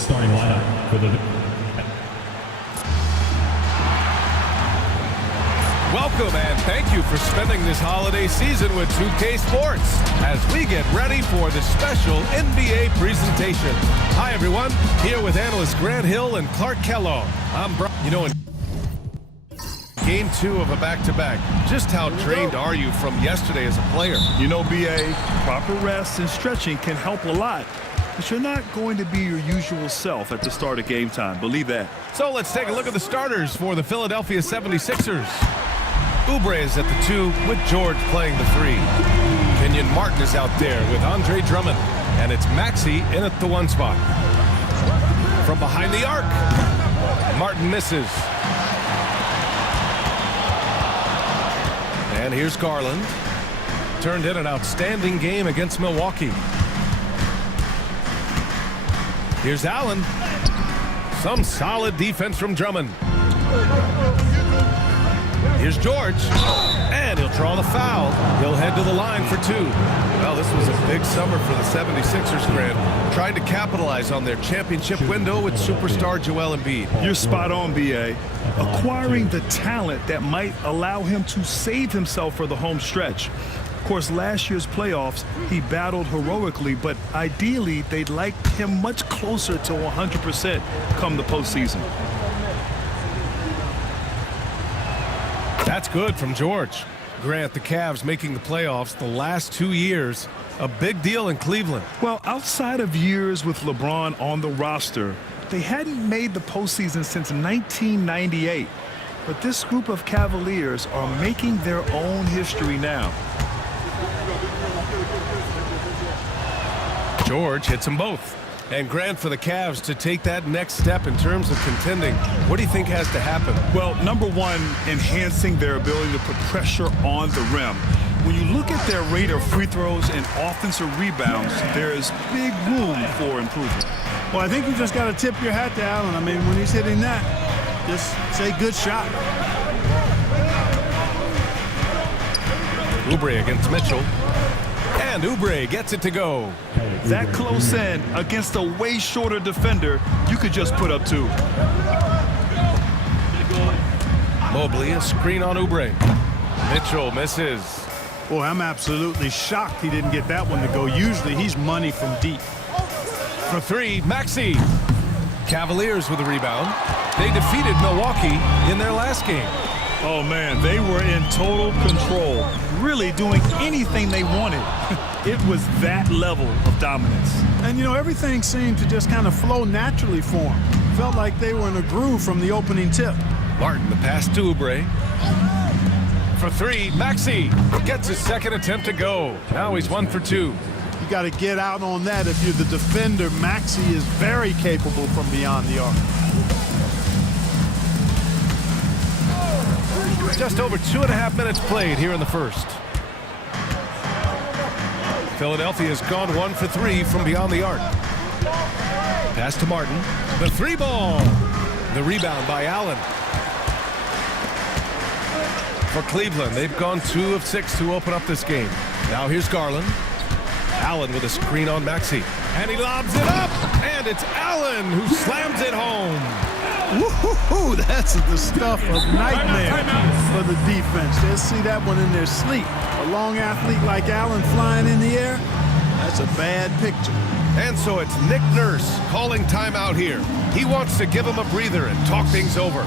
starting lineup for the... Welcome and thank you for spending this holiday season with 2K Sports as we get ready for the special NBA presentation. Hi everyone, here with analysts Grant Hill and Clark Kellogg. I'm Brian. You know, in Game 2 of a back-to-back, just how drained are you from yesterday as a player? You know, BA, proper rest and stretching can help a lot, but you're not going to be your usual self at the start of game time. Believe that. So let's take a look at the starters for the Philadelphia 76ers. Oubre is at the 2 with George playing the 3. Kenyon Martin is out there with Andre Drummond, and it's Maxey in at the 1 spot. From behind the arc, Martin misses. And here's Garland. Turned in an outstanding game against Milwaukee. Here's Allen. Some solid defense from Drummond. Here's George, and he'll draw the foul. He'll head to the line for 2. Well, this was a big summer for the 76ers, Grant, trying to capitalize on their championship window with superstar Joel Embiid. You're spot on, BA. Acquiring the talent that might allow him to save himself for the home stretch. Of course, last year's playoffs, he battled heroically, but ideally, they'd like him much closer to 100% come the postseason. That's good from George. Grant, the Cavs making the playoffs the last 2 years. A big deal in Cleveland. Well, outside of years with LeBron on the roster, they hadn't made the postseason since 1998. But this group of Cavaliers are making their own history now. George hits them both. And Grant, for the Cavs to take that next step in terms of contending, what do you think has to happen? Well, number one, enhancing their ability to put pressure on the rim. When you look at their rate of free throws and offensive rebounds, there is big room for improvement. Well, I think you just got to tip your hat to Allen. I mean, when he's hitting that, just say good shot. Oubre against Mitchell. And Oubre gets it to go. That close in against a way shorter defender, you could just put up 2. Mobley, a screen on Oubre. Mitchell misses. Boy, I'm absolutely shocked he didn't get that one to go. Usually he's money from deep. For 3, Maxey. Cavaliers with a rebound. They defeated Milwaukee in their last game. Oh, man, they were in total control, really doing anything they wanted. It was that level of dominance. And, you know, everything seemed to just kind of flow naturally for him. Felt like they were in a groove from the opening tip. Martin, the pass to Oubre. For 3, Maxey gets his second attempt to go. Now he's 1 for 2. You got to get out on that. If you're the defender, Maxey is very capable from beyond the arc. Just over 2.5 minutes played here in the first. Philadelphia has gone 1 for 3 from beyond the arc. Pass to Martin. The 3 ball. The rebound by Allen. For Cleveland, they've gone 2 of 6 to open up this game. Now here's Garland. Allen with a screen on Maxey. And he lobs it up. And it's Allen who slams it home. Woo-hoo-hoo, that's the stuff of nightmare for the defense. They'll see that one in their sleep. A long athlete like Allen flying in the air, that's a bad picture. And so it's Nick Nurse calling timeout here. He wants to give him a breather and talk things over.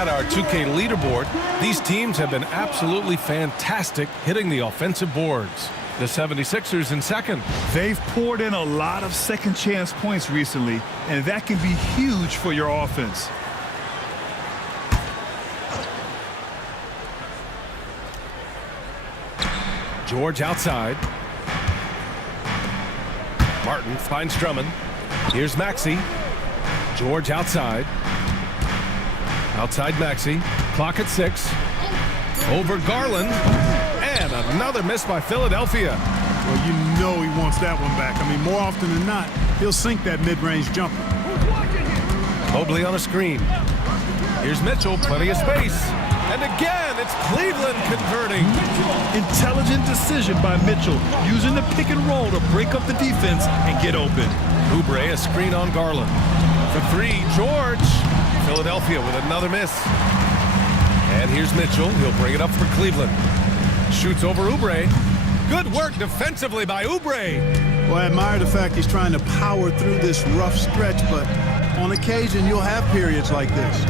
at our 2K leaderboard, these teams have been absolutely fantastic hitting the offensive boards. The 76ers in second. They've poured in a lot of second chance points recently, and that can be huge for your offense. George outside. Martin finds Drummond. Here's Maxey. George outside. Outside Maxey. Clock at 6. Over Garland. And another miss by Philadelphia. Well, you know he wants that one back. I mean, more often than not, he'll sink that mid-range jumper. Mobley on a screen. Here's Mitchell. Plenty of space. And again, it's Cleveland converting. Intelligent decision by Mitchell, using the pick and roll to break up the defense and get open. Oubre, a screen on Garland. For 3, George. Philadelphia with another miss. And here's Mitchell. He'll bring it up for Cleveland. Shoots over Oubre. Good work defensively by Oubre. Well, I admire the fact he's trying to power through this rough stretch, but on occasion, you'll have periods like this.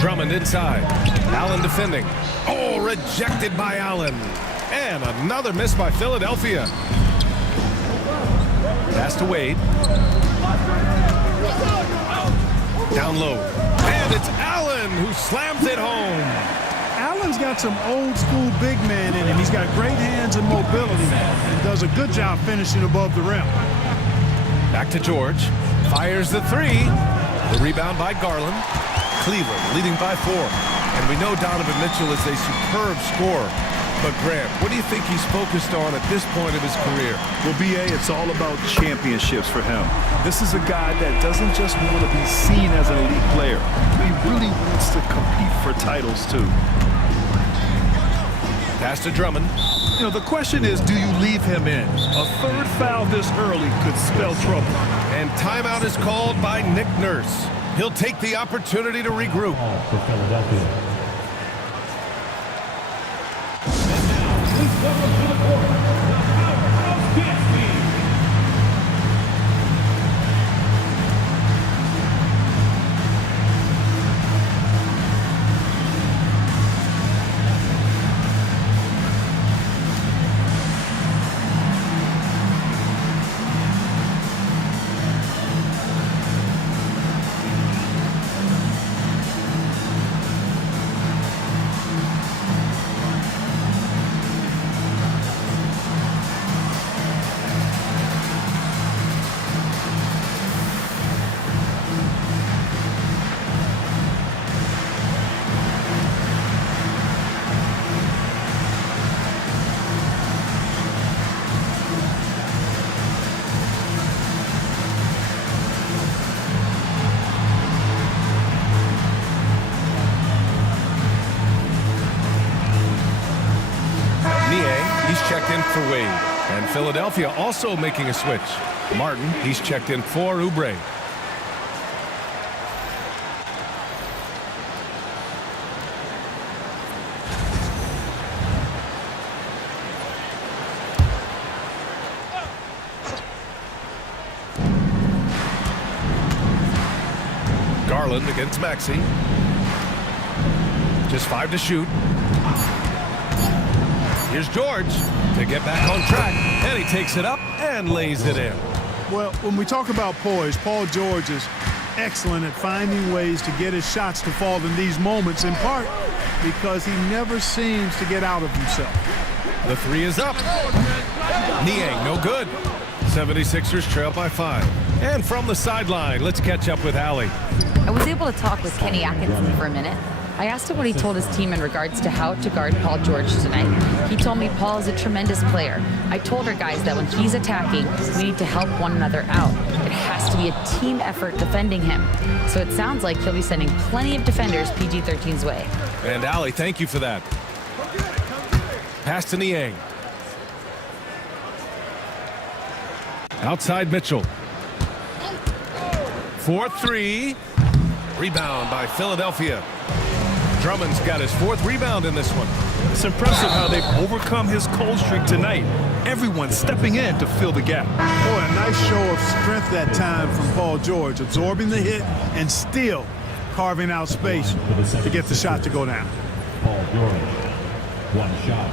Drummond inside. Allen defending. Oh, rejected by Allen. And another miss by Philadelphia. Pass to Wade. Down low. And it's Allen who slams it home. Allen's got some old school big man in him. He's got great hands and mobility and does a good job finishing above the rim. Back to George. Fires the 3. The rebound by Garland. Cleveland leading by 4. And we know Donovan Mitchell is a superb scorer. But Grant, what do you think he's focused on at this point of his career? Well, BA, it's all about championships for him. This is a guy that doesn't just want to be seen as an elite player. He really wants to compete for titles, too. Pass to Drummond. You know, the question is, do you leave him in? A third foul this early could spell trouble. And timeout is called by Nick Nurse. He'll take the opportunity to regroup. For Philadelphia. He's checked in for Wade. And Philadelphia also making a switch. Martin, he's checked in for Oubre. Garland against Maxey. Just 5 to shoot. Here's George to get back on track, and he takes it up and lays it in. Well, when we talk about poise, Paul George is excellent at finding ways to get his shots to fall in these moments, in part because he never seems to get out of himself. The 3 is up. Niang, no good. 76ers trail by 5. And from the sideline, let's catch up with Allie. I was able to talk with Kenny Atkinson for a minute. I asked him what he told his team in regards to how to guard Paul George tonight. He told me Paul is a tremendous player. I told our guys that when he's attacking, we need to help one another out. It has to be a team effort defending him. So it sounds like he'll be sending plenty of defenders PG-13's way. And Allie, thank you for that. Pass to Niang. Outside Mitchell. 4-3. Rebound by Philadelphia. Drummond's got his 4th rebound in this one. It's impressive how they've overcome his cold streak tonight. Everyone stepping in to fill the gap. Boy, a nice show of strength that time from Paul George, absorbing the hit and still carving out space to get the shot to go down. Paul George, 1 shot.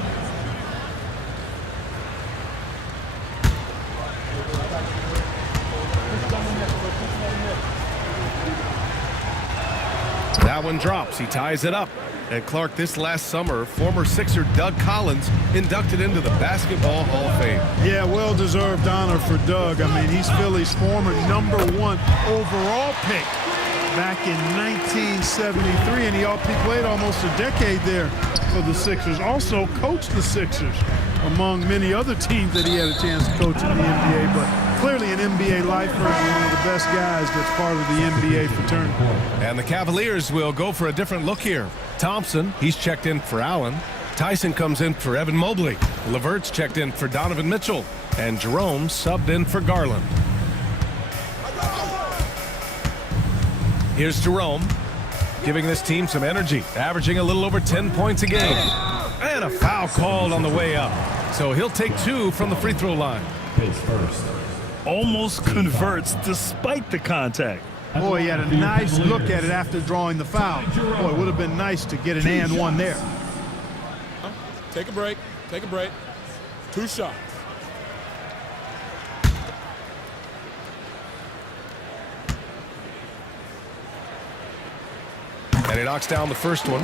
That one drops. He ties it up. And Clark, this last summer, former Sixer Doug Collins inducted into the Basketball Hall of Fame. Yeah, well-deserved honor for Doug. I mean, he's Philly's former #1 overall pick back in 1973, and he played almost a decade there for the Sixers. Also coached the Sixers, among many other teams that he had a chance to coach in the NBA, but clearly an NBA lifer and one of the best guys that's part of the NBA fraternity. And the Cavaliers will go for a different look here. Thompson, he's checked in for Allen. Tyson comes in for Evan Mobley. LeVert's checked in for Donovan Mitchell. And Jerome subbed in for Garland. Here's Jerome, giving this team some energy, averaging a little over 10 points a game. And a foul called on the way up. So he'll take 2 from the free throw line. Pace first. Almost converts despite the contact. Boy, he had a nice look at it after drawing the foul. Boy, it would have been nice to get an and 1 there. Take a break. Take a break. 2 shots. And he knocks down the first one.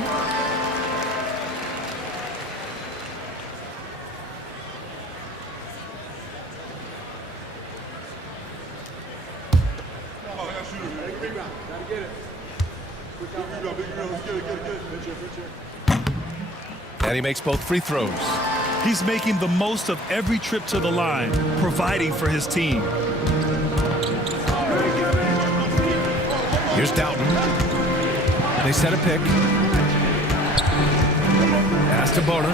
And he makes both free throws. He's making the most of every trip to the line, providing for his team. Here's Doughton. They set a pick. Pass to Bona.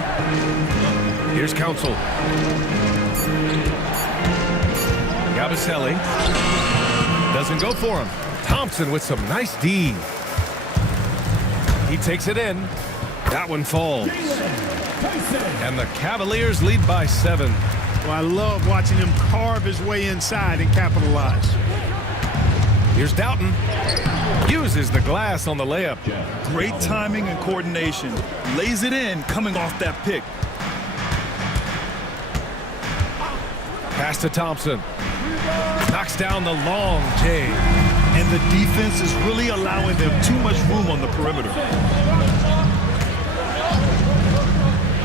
Here's Council. Yabusele. Doesn't go for him. Thompson with some nice D. He takes it in. That one falls. And the Cavaliers lead by 7. Well, I love watching him carve his way inside and capitalize. Here's Doughton. Uses the glass on the layup. Great timing and coordination. Lays it in coming off that pick. Pass to Thompson. Knocks down the long J. And the defense is really allowing them too much room on the perimeter.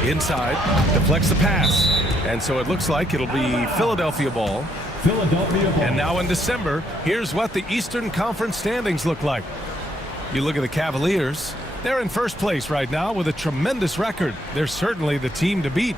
Inside, deflects the pass. And so it looks like it'll be Philadelphia ball. Philadelphia ball. And now in December, here's what the Eastern Conference standings look like. You look at the Cavaliers, they're in first place right now with a tremendous record. They're certainly the team to beat.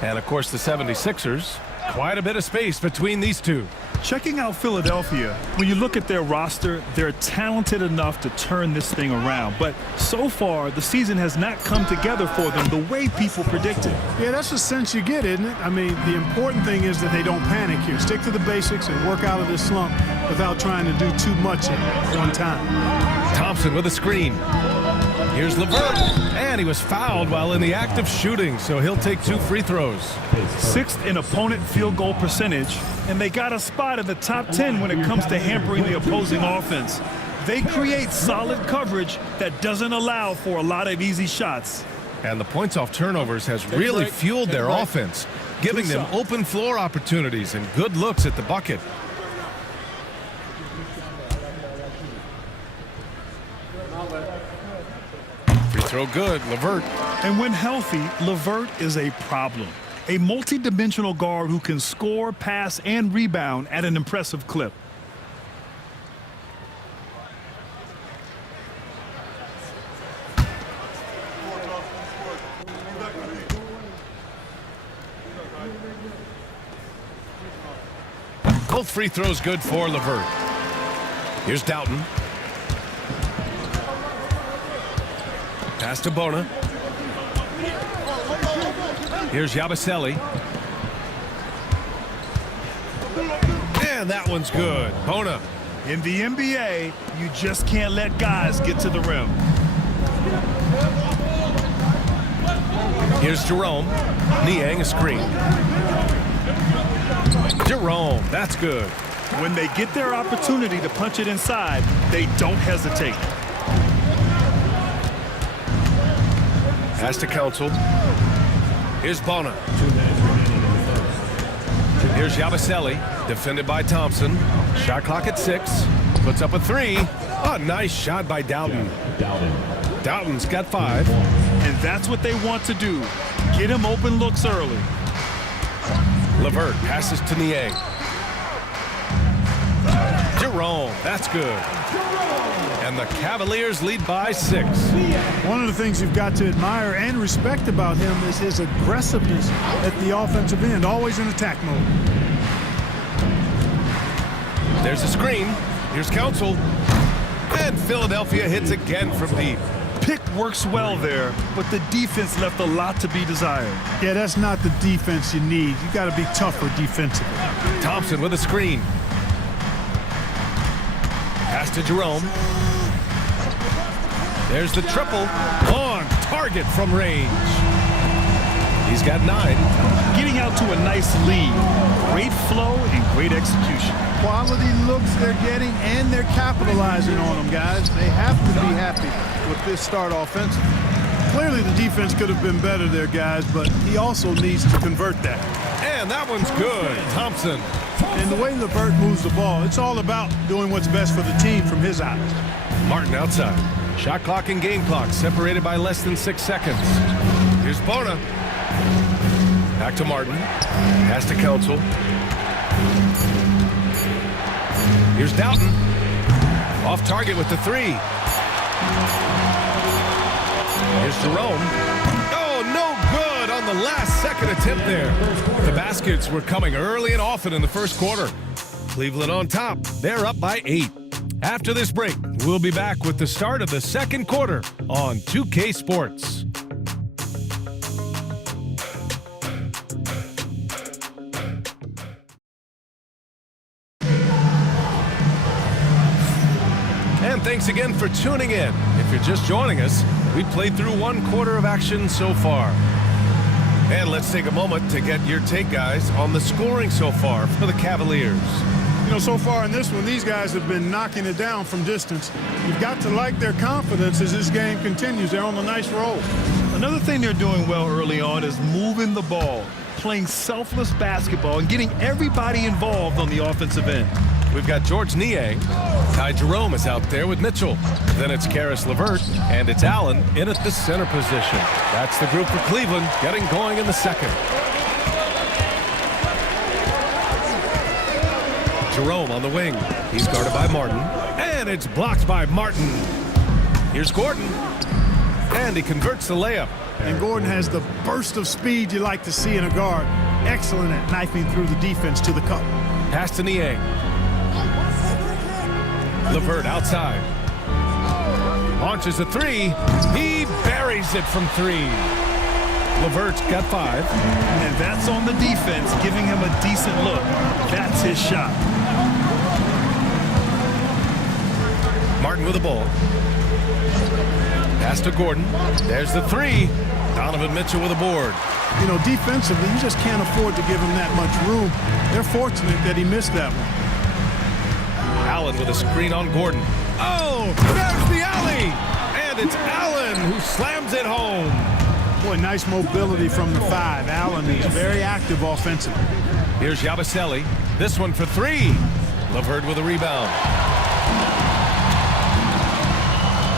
And of course the 76ers, quite a bit of space between these two. Checking out Philadelphia, when you look at their roster, they're talented enough to turn this thing around. But so far, the season has not come together for them the way people predicted. Yeah, that's the sense you get, isn't it? I mean, the important thing is that they don't panic here. Stick to the basics and work out of this slump without trying to do too much at one time. Thompson with a screen. Here's LeVert. And he was fouled while in the act of shooting, so he'll take 2 free throws. 6th in opponent field goal percentage, and they got a spot in the top 10 when it comes to hampering the opposing offense. They create solid coverage that doesn't allow for a lot of easy shots. And the points off turnovers has really fueled their offense, giving them open floor opportunities and good looks at the bucket. Free throw good, LeVert. And when healthy, LeVert is a problem. A multi-dimensional guard who can score, pass, and rebound at an impressive clip. Both free throws good for LeVert. Here's Doughton. Pass to Bona. Here's Yabusele. And that one's good. Bona. In the NBA, you just can't let guys get to the rim. Here's Jerome. Niang a screen. Jerome, that's good. When they get their opportunity to punch it inside, they don't hesitate. Pass to Council. Here's Bona. 2 minutes remaining in the first. Here's Yabusele, defended by Thompson. Shot clock at 6. Puts up a 3. A nice shot by Doughton. Doughton. Doughton's got 5. And that's what they want to do. Get him open looks early. LeVert passes to Niang. Jerome, that's good. And the Cavaliers lead by 6. One of the things you've got to admire and respect about him is his aggressiveness at the offensive end, always in attack mode. There's a screen. Here's Council. And Philadelphia hits again from deep. Pick works well there, but the defense left a lot to be desired. Yeah, that's not the defense you need. You got to be tougher defensively. Thompson with a screen. Pass to Jerome. There's the triple on target from range. He's got 9. Getting out to a nice lead. Great flow and great execution. Quality looks they're getting, and they're capitalizing on them, guys. They have to be happy with this start offensively. Clearly the defense could have been better there, guys, but he also needs to convert that. And that one's good. Thompson. And the way LeVert moves the ball, it's all about doing what's best for the team from his eyes. Martin outside. Shot clock and game clock separated by less than 6 seconds. Here's Bona. Back to Martin. Pass to Council. Here's Doughton. Off target with the 3. Here's Jerome. Oh, no good on the last second attempt there. The baskets were coming early and often in the first quarter. Cleveland on top. They're up by 8. After this break, we'll be back with the start of the second quarter on 2K Sports. And thanks again for tuning in. If you're just joining us, we played through 1 quarter of action so far. And let's take a moment to get your take, guys, on the scoring so far for the Cavaliers. You know, so far in this one, these guys have been knocking it down from distance. You've got to like their confidence as this game continues. They're on a nice roll. Another thing they're doing well early on is moving the ball, playing selfless basketball, and getting everybody involved on the offensive end. We've got George Niang. Ty Jerome is out there with Mitchell. Then it's Karis LeVert, and it's Allen in at the center position. That's the group for Cleveland getting going in the second. Jerome on the wing. He's guarded by Martin, and it's blocked by Martin. Here's Gordon, and he converts the layup. And Gordon has the burst of speed you like to see in a guard. Excellent at knifing through the defense to the cup. Pass to Niang. LeVert outside. Launches a 3. He buries it from 3. LeVert's got 5. And that's on the defense, giving him a decent look. That's his shot. Martin with the ball. Pass to Gordon. There's the 3. Donovan Mitchell with a board. You know, defensively, you just can't afford to give him that much room. They're fortunate that he missed that one. Allen with a screen on Gordon. Oh, there's the alley! And it's Allen who slams it home. Boy, nice mobility from the 5. Allen is very active offensively. Here's Yabusele. This one for 3. LeVert with a rebound.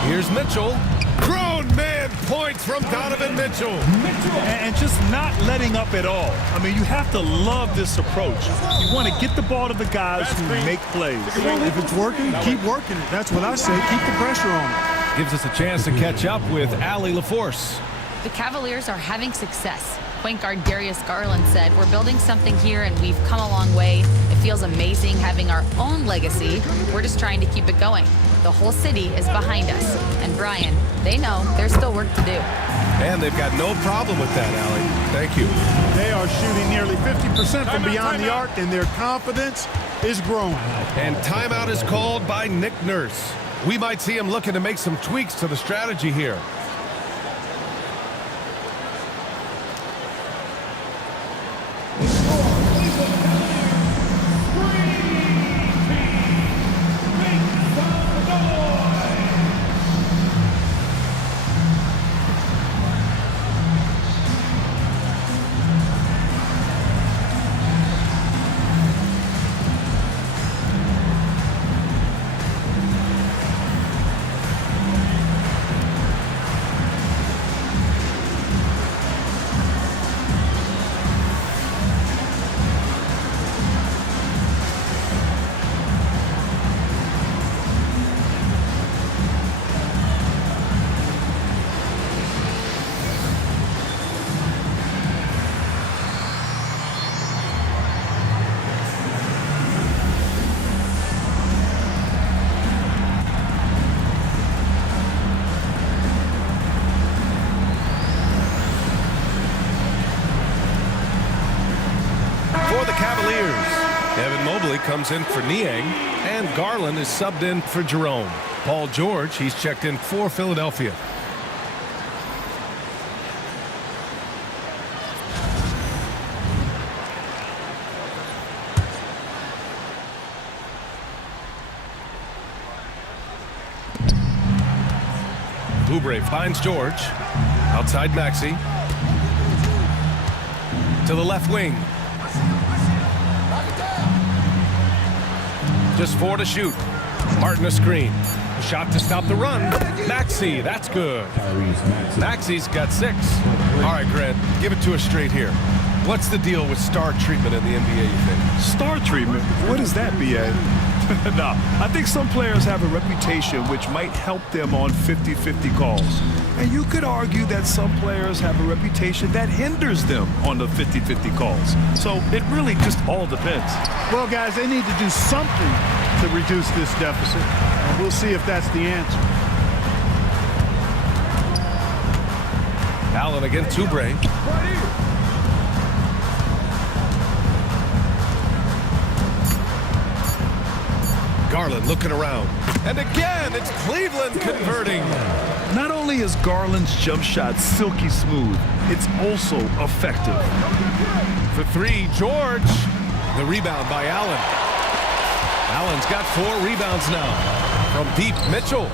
Here's Mitchell. Grown man points from Donovan Mitchell. And just not letting up at all. I mean, you have to love this approach. You want to get the ball to the guys who make plays. If it's working, keep working it. That's what I say. Keep the pressure on it. Gives us a chance to catch up with Allie LaForce. The Cavaliers are having success. Point guard Darius Garland said, "We're building something here and we've come a long way. It feels amazing having our own legacy. We're just trying to keep it going. The whole city is behind us." And Brian, they know there's still work to do. And they've got no problem with that, Allie. Thank you. They are shooting nearly 50% from beyond the arc, and their confidence is growing. And timeout is called by Nick Nurse. We might see him looking to make some tweaks to the strategy here. For the Cavaliers, Evan Mobley comes in for Niang, and Garland is subbed in for Jerome. Paul George, he's checked in for Philadelphia. Oubre finds George. Outside Maxey. To the left wing. Just 4 to shoot. Martin a screen. Shot to stop the run. Maxey, that's good. Maxey's got 6. All right, Grant, give it to us straight here. What's the deal with star treatment in the NBA, you think? Star treatment? What is that, BA? No, I think some players have a reputation which might help them on 50-50 calls. And you could argue that some players have a reputation that hinders them on the 50-50 calls. So it really just all depends. Well, guys, they need to do something to reduce this deficit. And we'll see if that's the answer. Allen against Oubre. Garland looking around. And again, it's Cleveland converting. Not only is Garland's jump shot silky smooth, it's also effective. For 3, George. The rebound by Allen. Allen's got 4 rebounds now. From deep, Mitchell.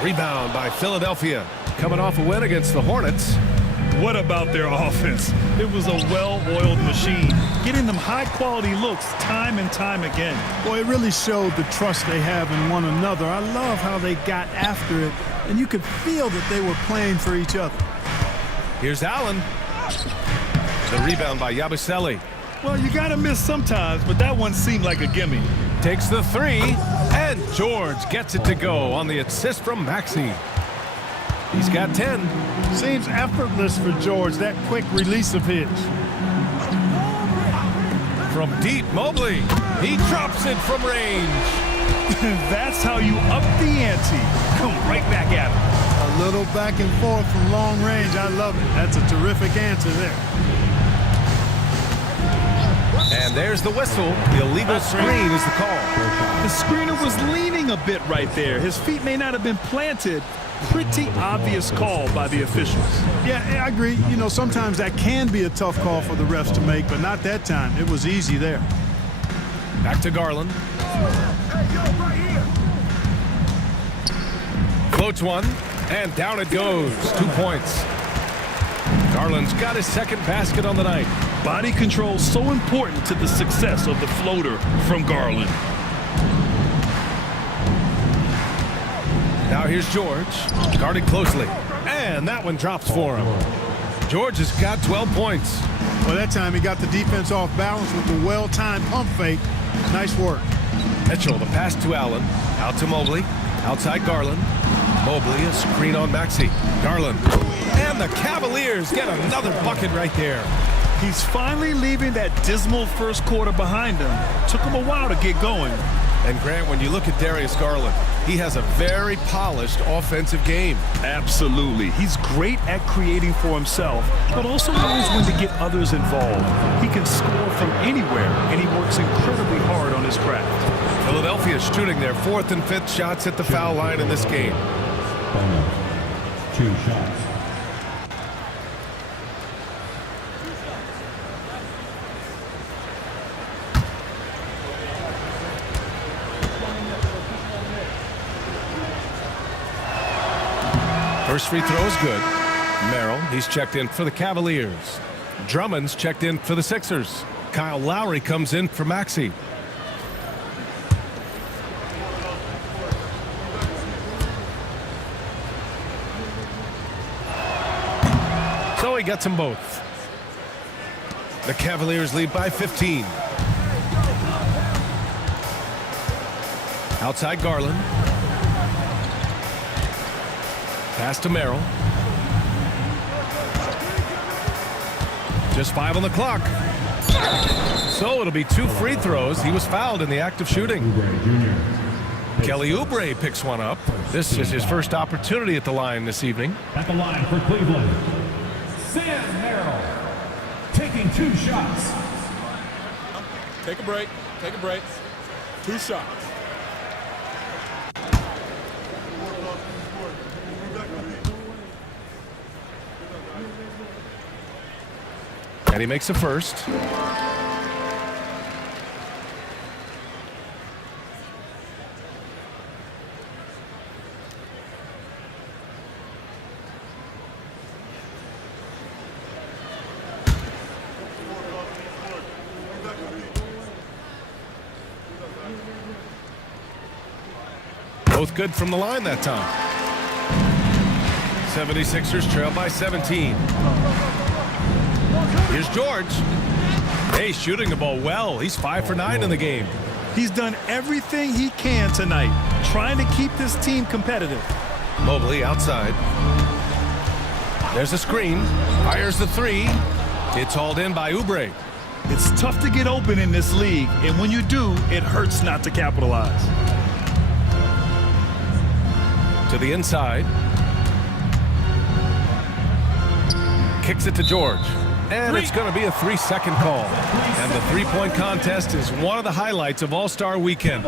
Rebound by Philadelphia. Coming off a win against the Hornets. What about their offense? It was a well-oiled machine, getting them high-quality looks time and time again. Boy, it really showed the trust they have in one another. I love how they got after it, and you could feel that they were playing for each other. Here's Allen. The rebound by Yabusele. Well, you got to miss sometimes, but that one seemed like a gimme. Takes the 3, and George gets it to go on the assist from Maxey. He's got 10. Seems effortless for George, that quick release of his. From deep, Mobley. He drops it from range. That's how you up the ante. Come right back at him. A little back and forth from long range. I love it. That's a terrific answer there. And there's the whistle. The illegal screen is the call. The screener was leaning a bit right there. His feet may not have been planted. Pretty obvious call by the officials. Yeah, I agree. You know, sometimes that can be a tough call for the refs to make, but not that time. It was easy there. Back to Garland. Floats one, and down it goes. 2 points. Garland's got his second basket on the night. Body control so important to the success of the floater from Garland. Now here's George, guarded closely, and that one drops for him. George has got 12 points. Well, that time he got the defense off balance with the well-timed pump fake. Nice work. Mitchell, the pass to Allen, out to Mobley, outside Garland. Mobley, a screen on Maxey. Garland, and the Cavaliers get another bucket right there. He's finally leaving that dismal first quarter behind him. Took him a while to get going. And Grant, when you look at Darius Garland, he has a very polished offensive game. Absolutely. He's great at creating for himself, but also knows when to get others involved. He can score from anywhere, and he works incredibly hard on his craft. Philadelphia is shooting their 4th and 5th shots at the foul line in this game. 2 shots. First free throw is good. Merrill, he's checked in for the Cavaliers. Drummond's checked in for the Sixers. Kyle Lowry comes in for Maxey. So he gets them both. The Cavaliers lead by 15. Outside Garland. Pass to Merrill. Just 5 on the clock. So it'll be 2 free throws. He was fouled in the act of shooting. Kelly Oubre picks one up. This is his first opportunity at the line this evening. At the line for Cleveland, Sam Merrill, taking 2 shots. Take a break. Take a break. 2 shots. And he makes a first. Both good from the line that time. 76ers trail by 17. Here's George. Hey, shooting the ball well. He's 5 for 9 in the game. He's done everything he can tonight, trying to keep this team competitive. Mobley outside. There's a screen. Fires the 3. It's hauled in by Oubre. It's tough to get open in this league, and when you do, it hurts not to capitalize. To the inside. Kicks it to George. And it's going to be a 3-second call. And the 3-point contest is one of the highlights of All-Star Weekend.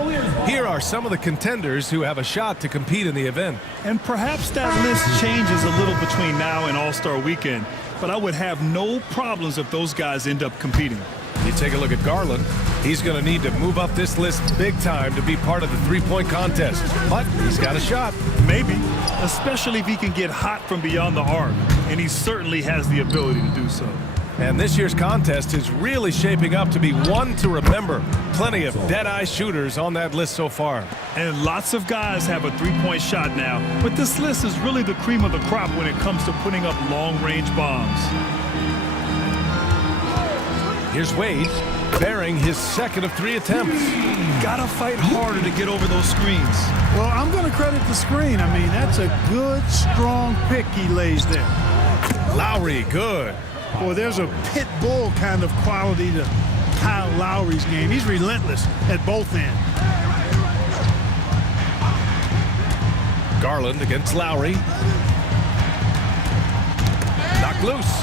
Here are some of the contenders who have a shot to compete in the event. And perhaps that list changes a little between now and All-Star Weekend, but I would have no problems if those guys end up competing. You take a look at Garland. He's going to need to move up this list big time to be part of the 3-point contest. But he's got a shot. Maybe, especially if he can get hot from beyond the arc, and he certainly has the ability to do so. And this year's contest is really shaping up to be one to remember. Plenty of dead-eye shooters on that list so far. And lots of guys have a 3-point shot now, but this list is really the cream of the crop when it comes to putting up long-range bombs. Here's Wade, bearing his second of 3 attempts. Gotta fight harder to get over those screens. Well, I'm going to credit the screen. I mean, that's a good, strong pick he lays there. Lowry, good. Boy, there's a pit bull kind of quality to Kyle Lowry's game. He's relentless at both ends. Garland against Lowry. Knocked loose.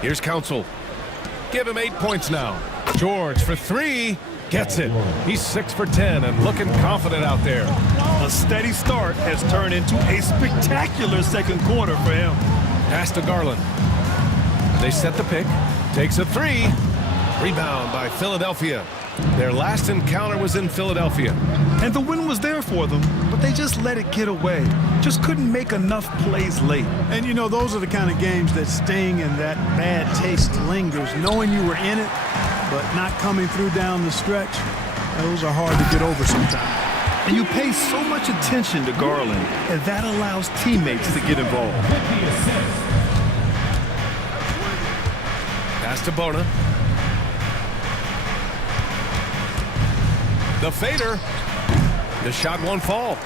Here's Council. Give him 8 points now. George for 3. Gets it. He's 6 for 10 and looking confident out there. A steady start has turned into a spectacular second quarter for him. Pass to Garland. They set the pick. Takes a 3. Rebound by Philadelphia. Their last encounter was in Philadelphia. And the win was there for them, but they just let it get away. Just couldn't make enough plays late. And, you know, those are the kind of games that sting and that bad taste lingers. Knowing you were in it, but not coming through down the stretch, those are hard to get over sometimes. And you pay so much attention to Garland, and that allows teammates to get involved. Pass to Bona. The fader. The shot won't fall.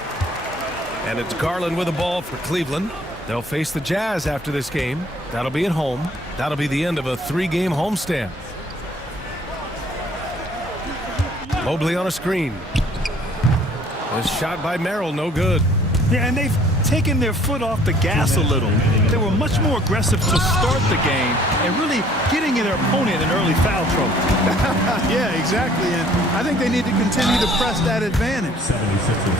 And it's Garland with the ball for Cleveland. They'll face the Jazz after this game. That'll be at home. That'll be the end of a 3-game homestand. Mobley on a screen. This shot by Merrill, no good. Yeah, and they've taken their foot off the gas a little. They were much more aggressive to start the game and really getting in their opponent in early foul trouble. Yeah, exactly. And I think they need to continue to press that advantage.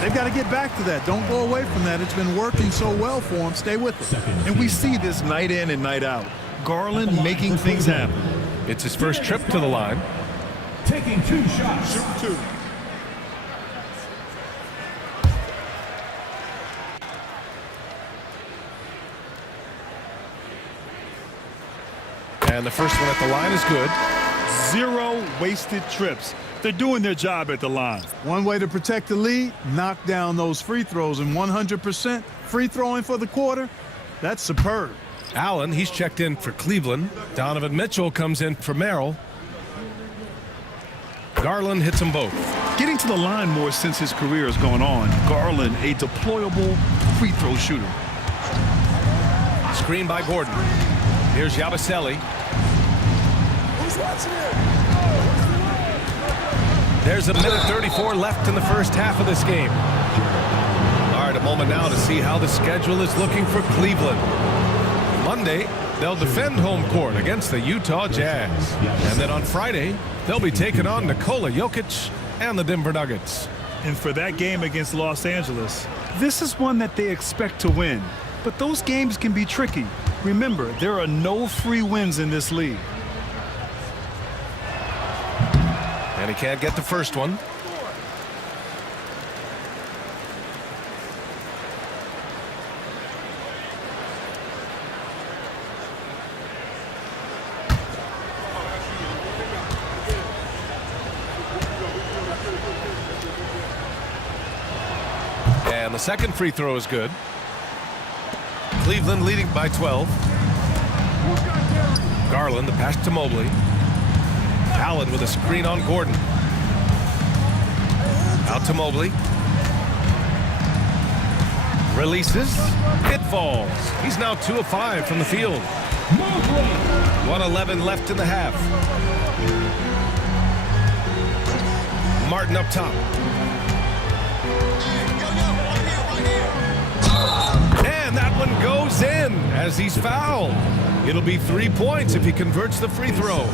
They've got to get back to that. Don't go away from that. It's been working so well for them. Stay with it. And we see this night in and night out. Garland making things happen. It's his first trip to the line. Taking 2 shots. Shoot 2. And the first one at the line is good. 0 wasted trips. They're doing their job at the line. One way to protect the lead, knock down those free throws, and 100% free throwing for the quarter, that's superb. Allen, he's checked in for Cleveland. Donovan Mitchell comes in for Merrill. Garland hits them both. Getting to the line more since his career has gone on. Garland, a deployable free throw shooter. Screen by Gordon. Here's Yabusele. Who's watching it? There's a minute 34 left in the first half of this game. All right, a moment now to see how the schedule is looking for Cleveland. Monday, they'll defend home court against the Utah Jazz. And then on Friday, they'll be taking on Nikola Jokic and the Denver Nuggets. And for that game against Los Angeles, this is one that they expect to win. But those games can be tricky. Remember, there are no free wins in this league. And he can't get the first one. And the second free throw is good. Cleveland leading by 12. Garland, the pass to Mobley. Allen with a screen on Gordon. Out to Mobley. Releases. It falls. He's now 2 of 5 from the field. 1:11 left in the half. Martin up top. And that one goes in as he's fouled. It'll be 3 points if he converts the free throw.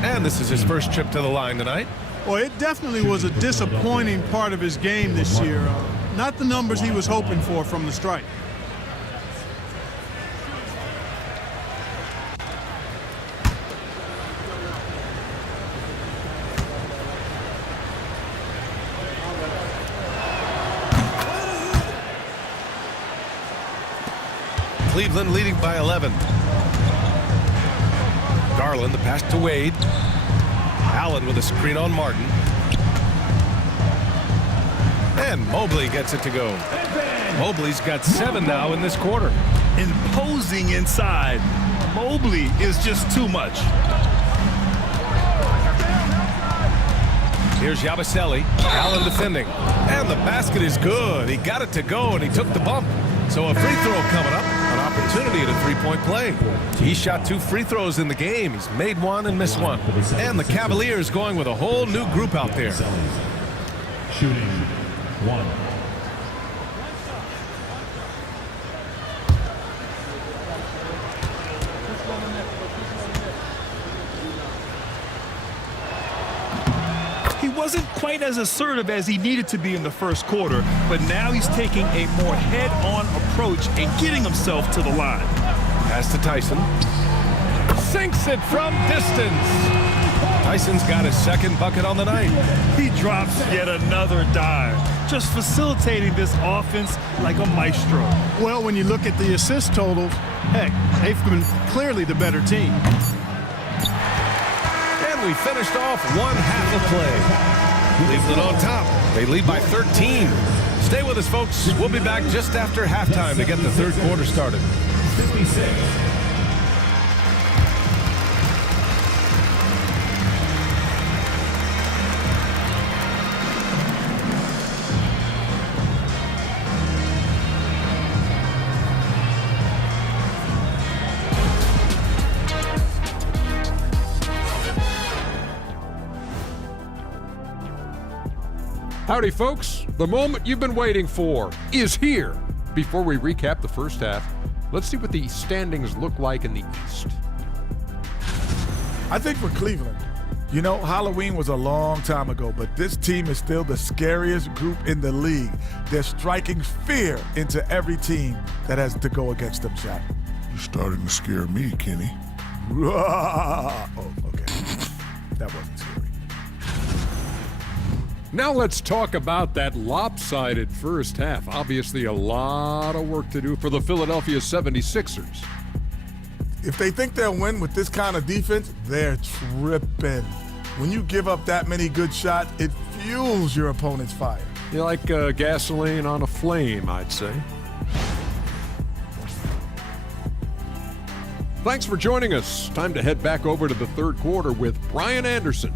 And this is his first trip to the line tonight. Well, it definitely was a disappointing part of his game this year. Not the numbers he was hoping for from the stripe. Cleveland leading by 11. Garland, the pass to Wade. Allen with a screen on Martin. And Mobley gets it to go. Mobley's got 7 now in this quarter. Imposing inside. Mobley is just too much. Here's Yabusele. Allen defending. And the basket is good. He got it to go, and he took the bump. So a free throw coming up. An opportunity at a three-point play. He shot 2 free throws in the game. He's made 1 and missed 1. And the Cavaliers going with a whole new group out there. Shooting 1. He wasn't quite as assertive as he needed to be in the first quarter, but now he's taking a more head-on approach and getting himself to the line. Pass to Tyson. Sinks it from distance. Tyson's got his second bucket on the night. He drops yet another dive, just facilitating this offense like a maestro. Well, when you look at the assist totals, heck, they've been clearly the better team. And we finished off one half of play. Cleveland on top. They lead by 13. Stay with us, folks. We'll be back just after halftime to get the third quarter started. 56. Howdy, folks. The moment you've been waiting for is here. Before we recap the first half, let's see what the standings look like in the East. I think for Cleveland, you know, Halloween was a long time ago, but this team is still the scariest group in the league. They're striking fear into every team that has to go against them, Shaq. You're starting to scare me, Kenny. Oh, okay. That wasn't scary. Now let's talk about that lopsided first half. Obviously a lot of work to do for the Philadelphia 76ers. If they think they'll win with this kind of defense, they're tripping. When you give up that many good shots, it fuels your opponent's fire. You like gasoline on a flame, I'd say. Thanks for joining us. Time to head back over to the third quarter with Brian Anderson.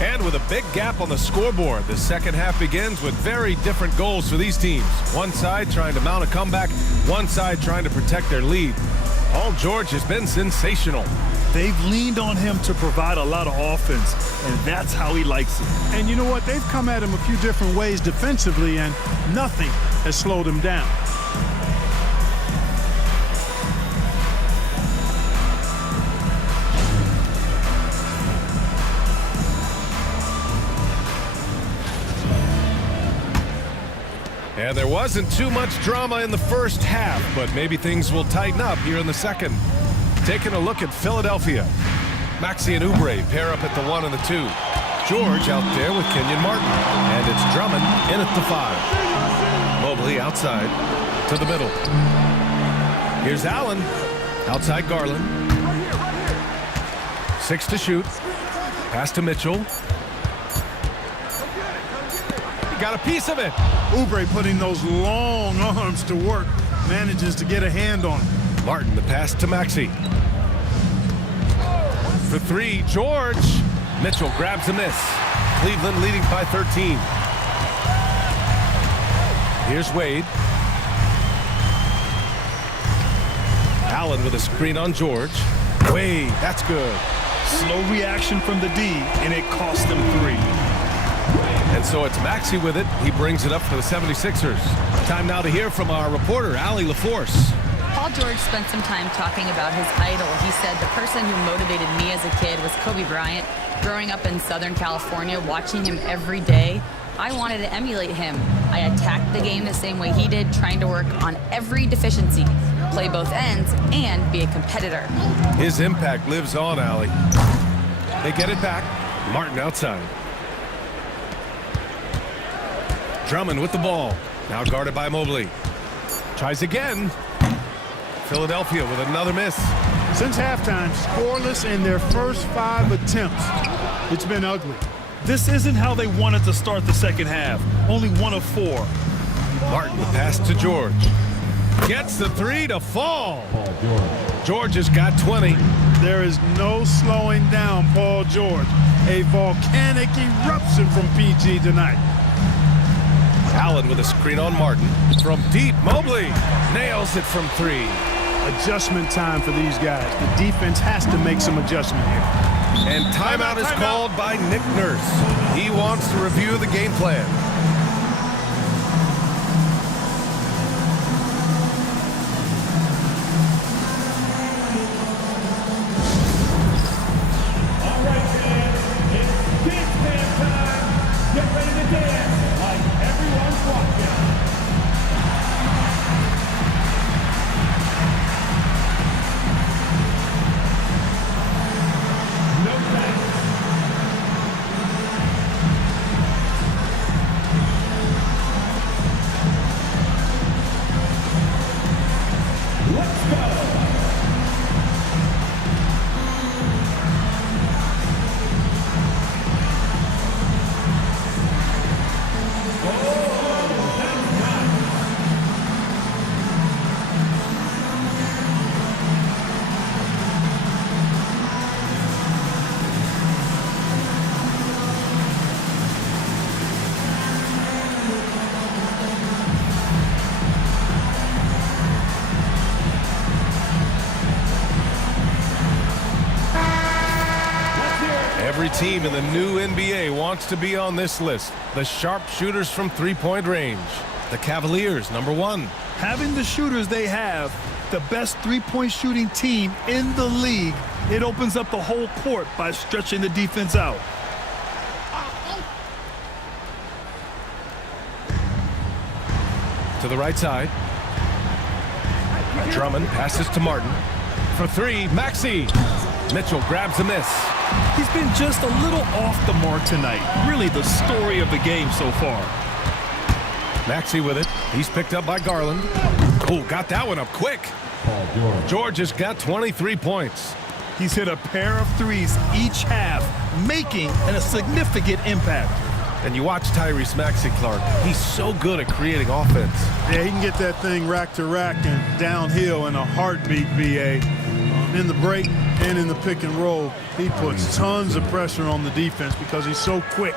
And with a big gap on the scoreboard, the second half begins with very different goals for these teams. One side trying to mount a comeback, one side trying to protect their lead. Paul George has been sensational. They've leaned on him to provide a lot of offense, and that's how he likes it. And you know what? They've come at him a few different ways defensively, and nothing has slowed him down. And there wasn't too much drama in the first half, but maybe things will tighten up here in the second. Taking a look at Philadelphia. Maxey and Oubre pair up at the 1 and the 2. George out there with Kenyon Martin. And it's Drummond in at the 5. Mobley outside to the middle. Here's Allen. Outside Garland. 6 to shoot. Pass to Mitchell. Got a piece of it. Oubre putting those long arms to work, manages to get a hand on him. Martin, the pass to Maxey. For 3, George. Mitchell grabs a miss. Cleveland leading by 13. Here's Wade. Allen with a screen on George. Wade, that's good. Slow reaction from the D, and it cost them 3. And so it's Maxey with it. He brings it up for the 76ers. Time now to hear from our reporter, Allie LaForce. Paul George spent some time talking about his idol. He said, the person who motivated me as a kid was Kobe Bryant. Growing up in Southern California, watching him every day, I wanted to emulate him. I attacked the game the same way he did, trying to work on every deficiency, play both ends, and be a competitor. His impact lives on, Allie. They get it back. Martin outside. Drummond with the ball. Now guarded by Mobley. Tries again. Philadelphia with another miss. Since halftime, scoreless in their first 5 attempts. It's been ugly. This isn't how they wanted to start the second half. Only 1 of 4. Martin, the pass to George. Gets the 3 to fall. George has got 20. There is no slowing down Paul George. A volcanic eruption from PG tonight. Allen with a screen on Martin. From deep, Mobley nails it from 3. Adjustment time for these guys. The defense has to make some adjustment here. And timeout is called by Nick Nurse. He wants to review the game plan. All right, fans, it's dance band time. Get ready to dance like everyone's watching. No thanks. Let's go. Every team in the new NBA wants to be on this list. The sharpshooters from three-point range. The Cavaliers, number 1. Having the shooters they have, the best three-point shooting team in the league, it opens up the whole court by stretching the defense out. To the right side. Drummond passes to Martin. for three, Maxey. Mitchell grabs a miss. He's been just a little off the mark tonight. Really the story of the game so far. Maxey with it. He's picked up by Garland. Oh, got that one up quick. George has got 23 points. He's hit a pair of threes each half, making a significant impact. And you watch Tyrese Maxey, Clark. He's so good at creating offense. Yeah, he can get that thing rack to rack and downhill in a heartbeat, BA. In the break and in the pick and roll, he puts tons of pressure on the defense because he's so quick.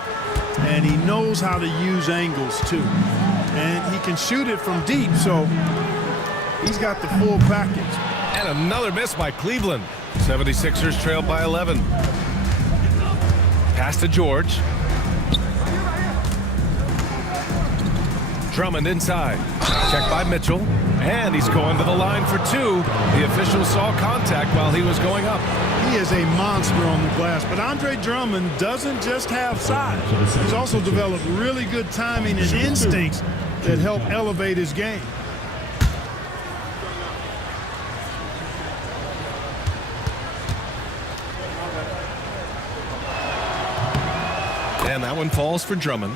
And he knows how to use angles, too. And he can shoot it from deep, so he's got the full package. And another miss by Cleveland. 76ers trail by 11. Pass to George. Drummond inside. Checked by Mitchell. And he's going to the line for two. The official saw contact while he was going up. He is a monster on the glass, but Andre Drummond doesn't just have size. He's also developed really good timing and instincts that help elevate his game. And that one falls for Drummond.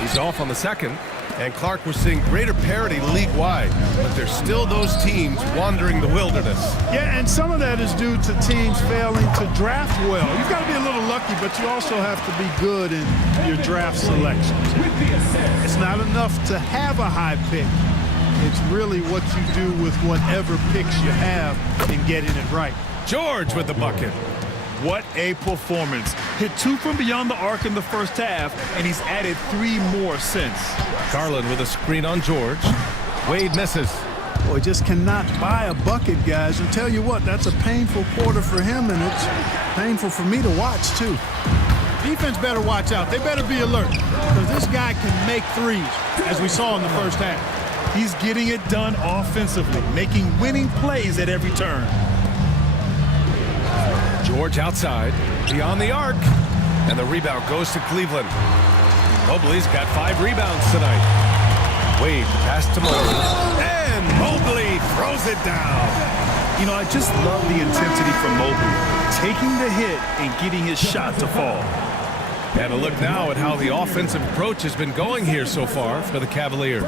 He's off on the second. And Clark, we're seeing greater parity league-wide, but there's still those teams wandering the wilderness. Yeah, and some of that is due to teams failing to draft well. You've got to be a little lucky, but you also have to be good in your draft selections. It's not enough to have a high pick. It's really what you do with whatever picks you have in getting it right. George with the bucket. What a performance. Hit two from beyond the arc in the first half, and he's added three more since. Garland with a screen on George. Wade misses. Boy, just cannot buy a bucket, guys. And tell you what, that's a painful quarter for him, and it's painful for me to watch, too. Defense better watch out. They better be alert, because this guy can make threes, as we saw in the first half. He's getting it done offensively, making winning plays at every turn. George outside, beyond the arc, and the rebound goes to Cleveland. Mobley's got 5 rebounds tonight. Wade pass to Mobley, and Mobley throws it down. You know, I just love the intensity from Mobley, taking the hit and getting his shot to fall. And a look now at how the offensive approach has been going here so far for the Cavaliers.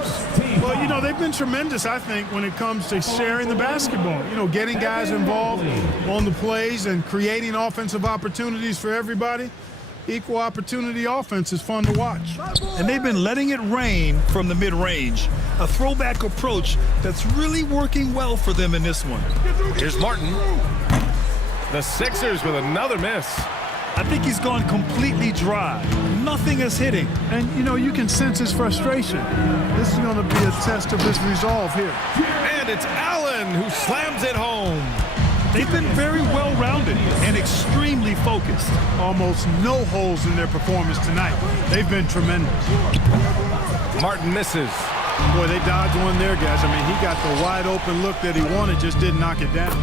Well, you know, they've been tremendous, I think, when it comes to sharing the basketball. You know, getting guys involved on the plays and creating offensive opportunities for everybody. Equal opportunity offense is fun to watch. And they've been letting it rain from the mid-range. A throwback approach that's really working well for them in this one. Here's Martin. The Sixers with another miss. I think he's gone completely dry. Nothing is hitting. And, you know, you can sense his frustration. This is going to be a test of his resolve here. And it's Allen who slams it home. They've been very well-rounded and extremely focused. Almost no holes in their performance tonight. They've been tremendous. Martin misses. Boy, they dodged one there, guys. I mean, he got the wide-open look that he wanted, just didn't knock it down.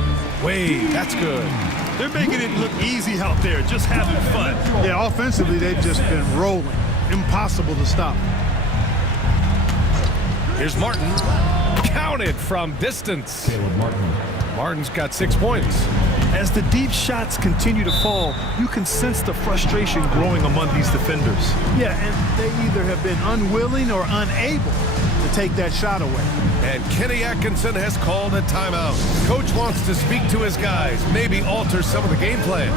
Wade, that's good. They're making it look easy out there, just having fun. Yeah, offensively, they've just been rolling. Impossible to stop. Here's Martin. Counted from distance. Martin's got 6 points. As the deep shots continue to fall, you can sense the frustration growing among these defenders. Yeah, and they either have been unwilling or unable to take that shot away. And Kenny Atkinson has called a timeout. Coach wants to speak to his guys, maybe alter some of the game plan.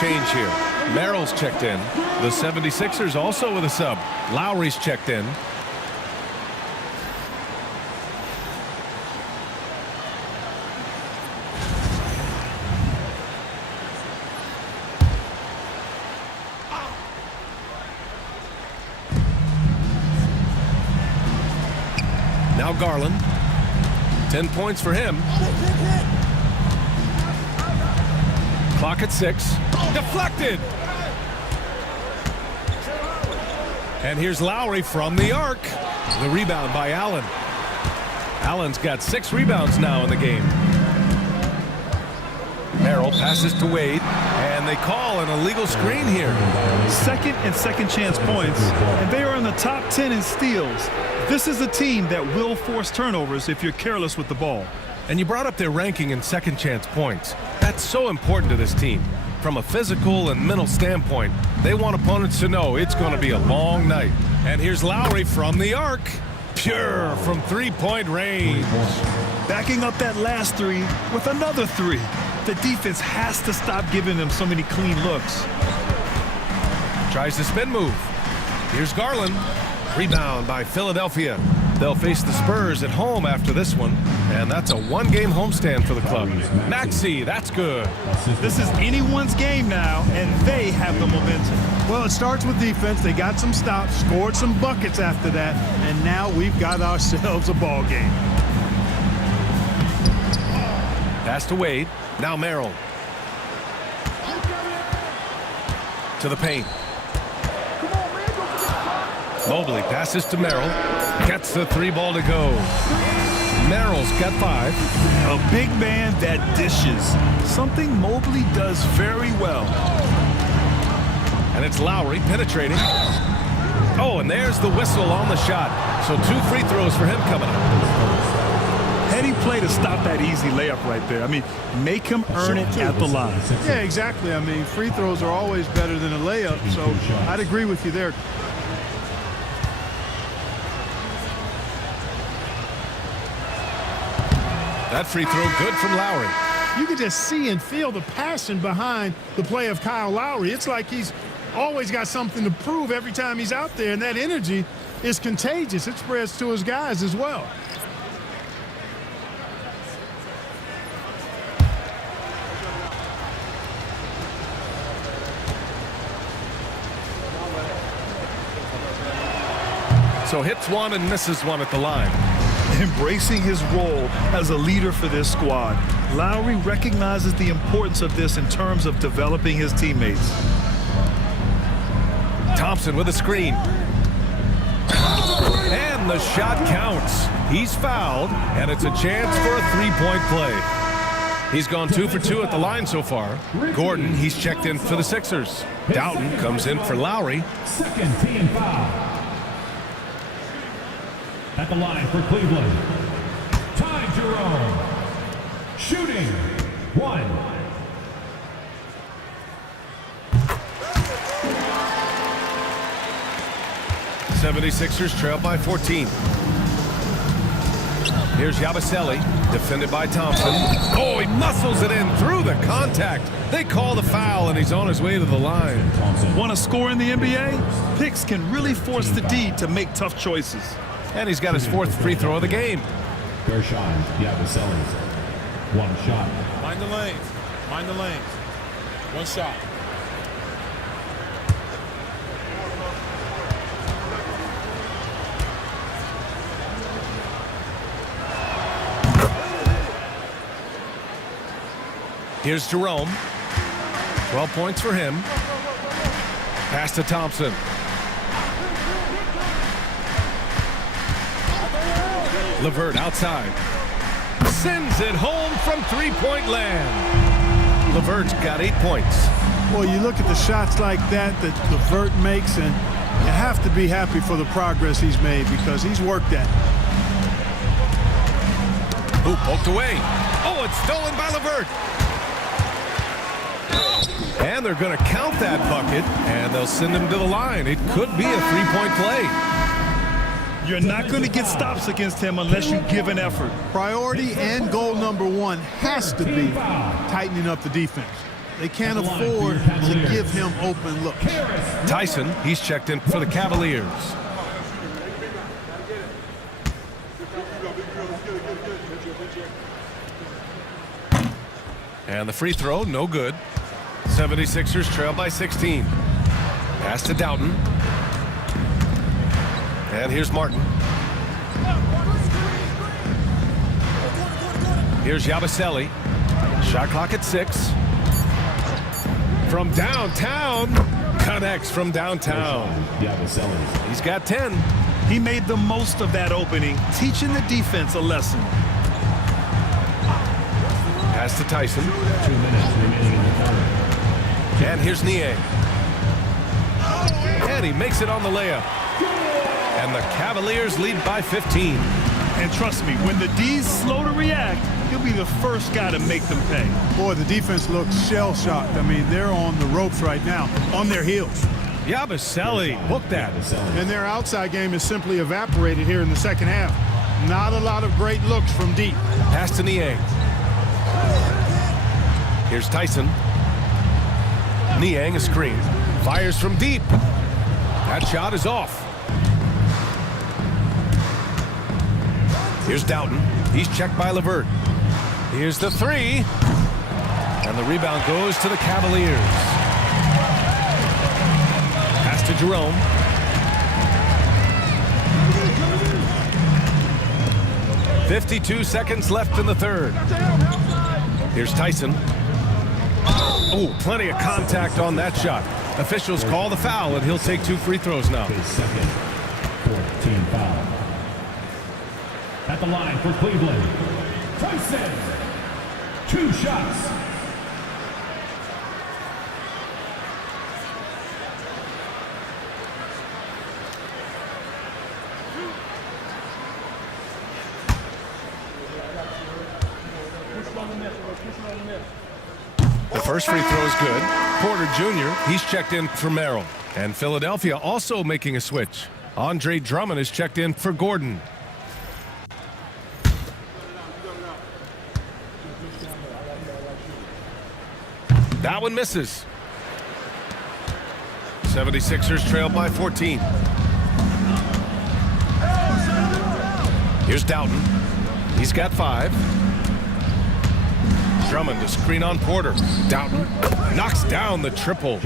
change here. Merrill's checked in. The 76ers also with a sub. Lowry's checked in. Now Garland. 10 points for him. Clock at 6. Deflected. And here's Lowry from the arc. The rebound by Allen. Allen's got 6 rebounds now in the game. Merrill passes to Wade, and they call an illegal screen here. Second and second chance points, and they are in the top 10 in steals. This is a team that will force turnovers if you're careless with the ball. And you brought up their ranking in second chance points. That's so important to this team. From a physical and mental standpoint, they want opponents to know it's going to be a long night. And here's Lowry from the arc. Pure from three-point range. Backing up that last 3 with another 3. The defense has to stop giving them so many clean looks. Tries the spin move. Here's Garland. Rebound by Philadelphia. They'll face the Spurs at home after this one, and that's a one-game homestand for the club. Maxey, that's good. This is anyone's game now, and they have the momentum. Well, it starts with defense. They got some stops, scored some buckets after that, and now we've got ourselves a ball game. Pass to Wade. Now Merrill. To the paint. Mobley passes to Merrill. Gets the 3 ball to go. Merrill's got 5. A big man that dishes. Something Mobley does very well. And it's Lowry penetrating. Oh, and there's the whistle on the shot. So 2 free throws for him coming up. Heady play to stop that easy layup right there. I mean, make him earn it at the line. Yeah, exactly. I mean, free throws are always better than a layup, so I'd agree with you there. That free throw good from Lowry. You can just see and feel the passion behind the play of Kyle Lowry. It's like he's always got something to prove every time he's out there, and that energy is contagious. It spreads to his guys as well. So hits 1 and misses 1 at the line. Embracing his role as a leader for this squad, Lowry recognizes the importance of this in terms of developing his teammates. Thompson with a screen. And the shot counts. He's fouled, and it's a chance for a 3-point play. He's gone 2 for 2 at the line so far. Gordon, he's checked in for the Sixers. Doughton comes in for Lowry. Second team foul. At the line for Cleveland, Ty Jerome. Shooting, 1. '76ers trail by 14. Here's Yabusele, defended by Thompson. Oh, he muscles it in through the contact. They call the foul, and he's on his way to the line. Want to score in the NBA? Picks can really force the D to make tough choices. And he's got his 4th free throw of the game. Gershon, Yabusele. 1 shot. Mind the lanes. Mind the lanes. 1 shot. Here's Jerome. 12 points for him. Pass to Thompson. LeVert outside. Sends it home from 3-point land. LeVert's got 8 points. Well, you look at the shots like that LeVert makes, and you have to be happy for the progress he's made because he's worked at it. Ooh, poked away. Oh, it's stolen by LeVert. And they're going to count that bucket, and they'll send him to the line. It could be a 3-point play. You're not going to get stops against him unless you give an effort. Priority and goal number 1 has to be tightening up the defense. They can't afford to give him open looks. Tyson, he's checked in for the Cavaliers. And the free throw, no good. 76ers trail by 16. Pass to Doughton. And here's Martin. Here's Yabusele. Shot clock at 6. From downtown. Connects from downtown. He's got 10. He made the most of that opening, teaching the defense a lesson. Pass to Tyson. 2 minutes remaining in the third. And here's Niang. And he makes it on the layup. And the Cavaliers lead by 15. And trust me, when the D's slow to react, he'll be the first guy to make them pay. Boy, the defense looks shell-shocked. I mean, they're on the ropes right now, on their heels. Yabusele, look that. And their outside game is simply evaporated here in the second half. Not a lot of great looks from deep. Pass to Niang. Here's Tyson. Niang, a screen. Fires from deep. That shot is off. Here's Doughton. He's checked by LeVert. Here's the 3. And the rebound goes to the Cavaliers. Pass to Jerome. .52 seconds left in the third. Here's Tyson. Oh, plenty of contact on that shot. Officials call the foul, and he'll take 2 free throws now. His second 14 foul. At the line for Cleveland, Tyson. 2 shots. The first free throw is good. Porter Jr., he's checked in for Merrill. And Philadelphia also making a switch. Andre Drummond is checked in for Gordon. That one misses. 76ers trail by 14. Here's Doughton. He's got 5. Drummond to screen on Porter. Doughton knocks down the triple.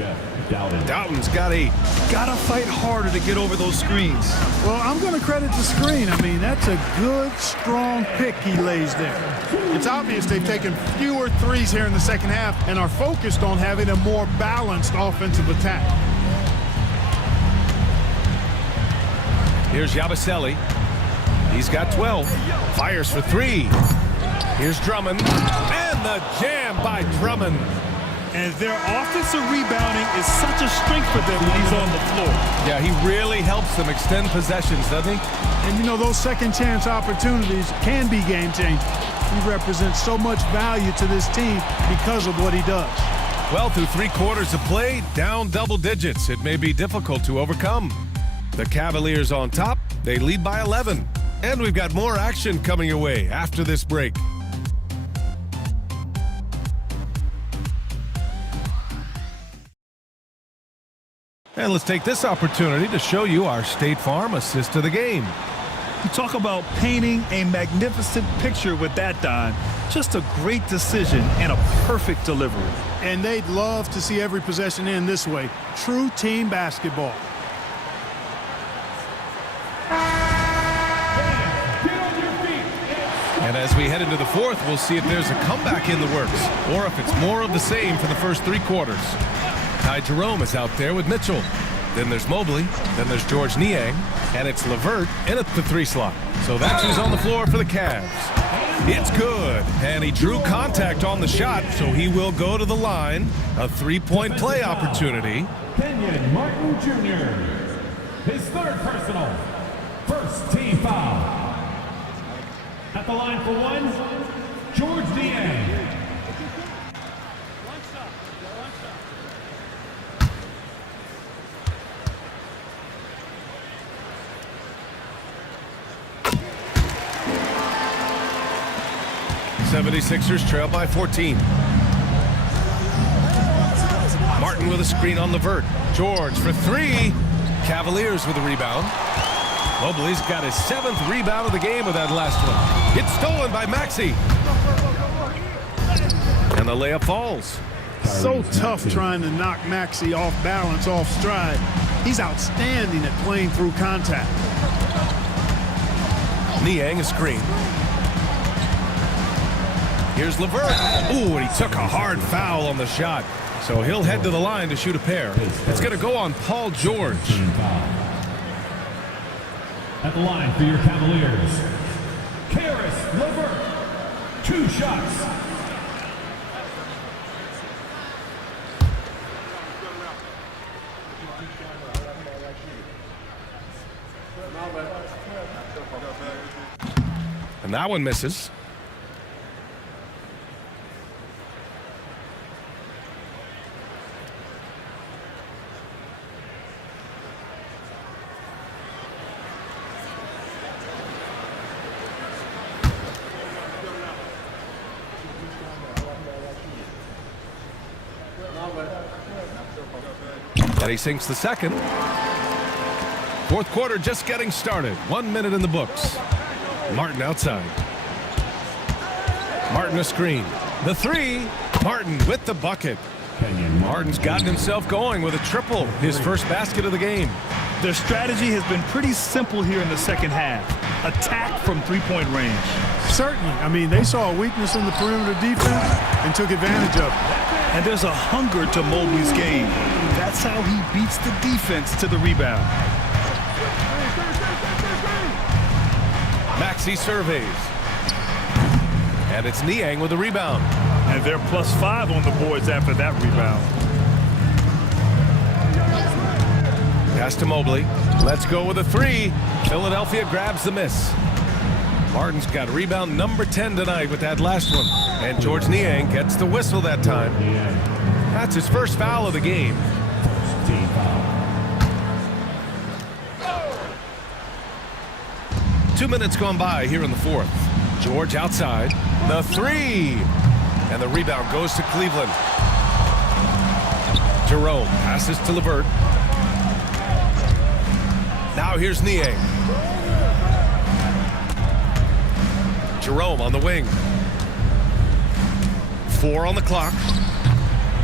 Doughton's got 8. Gotta fight harder to get over those screens. Well, I'm going to credit the screen. I mean, that's a good, strong pick he lays there. It's obvious they've taken fewer threes here in the second half and are focused on having a more balanced offensive attack. Here's Yabusele. He's got 12. Fires for 3. Here's Drummond. And the jam by Drummond. And their offensive rebounding is such a strength for them when he's on the floor. Yeah, he really helps them extend possessions, doesn't he? And, you know, those second chance opportunities can be game-changing. He represents so much value to this team because of what he does. Well, through 3 quarters of play, down double digits. It may be difficult to overcome. The Cavaliers on top. They lead by 11. And we've got more action coming your way after this break. And let's take this opportunity to show you our State Farm assist to the game. You talk about painting a magnificent picture with that, Don. Just a great decision and a perfect delivery. And they'd love to see every possession end this way. True team basketball. And as we head into the fourth, we'll see if there's a comeback in the works or if it's more of the same for the first 3 quarters. Ty Jerome is out there with Mitchell. Then there's Mobley. Then there's George Niang. And it's LeVert in at the 3 slot. So that's who's on the floor for the Cavs. It's good. And he drew contact on the shot, so he will go to the line. A 3-point play opportunity. Kenyon Martin Jr. His 3rd personal. First team foul. At the line for 1, George Niang. '76ers trail by 14. Martin with a screen on Levert. George for three. Cavaliers with a rebound. Mobley's got his 7th rebound of the game with that last one. It's stolen by Maxey. And the layup falls. So tough trying to knock Maxey off balance, off stride. He's outstanding at playing through contact. Niang a screen. Here's Levert. Ooh, and he took a hard foul on the shot. So he'll head to the line to shoot a pair. It's going to go on Paul George. At the line for your Cavaliers, Karis LeVert. 2 shots. And that one misses. And he sinks the second. 4th quarter just getting started. 1 minute in the books. Martin outside. Martin a screen. The three. Martin with the bucket. Martin's gotten himself going with a triple. His first basket of the game. Their strategy has been pretty simple here in the second half. Attack from three-point range. Certainly. I mean, they saw a weakness in the perimeter defense and took advantage of it. And there's a hunger to Mobley's game. That's how he beats the defense to the rebound. Maxey surveys. And it's Niang with the rebound. And they're +5 on the boards after that rebound. Pass to Mobley. Let's go with a three. Philadelphia grabs the miss. Martin's got rebound number 10 tonight with that last one. And George Niang gets the whistle that time. That's his first foul of the game. Team foul. 2 minutes gone by here in the 4th. George outside. The three. And the rebound goes to Cleveland. Jerome passes to Levert. Now here's Niang. Jerome on the wing. 4 on the clock.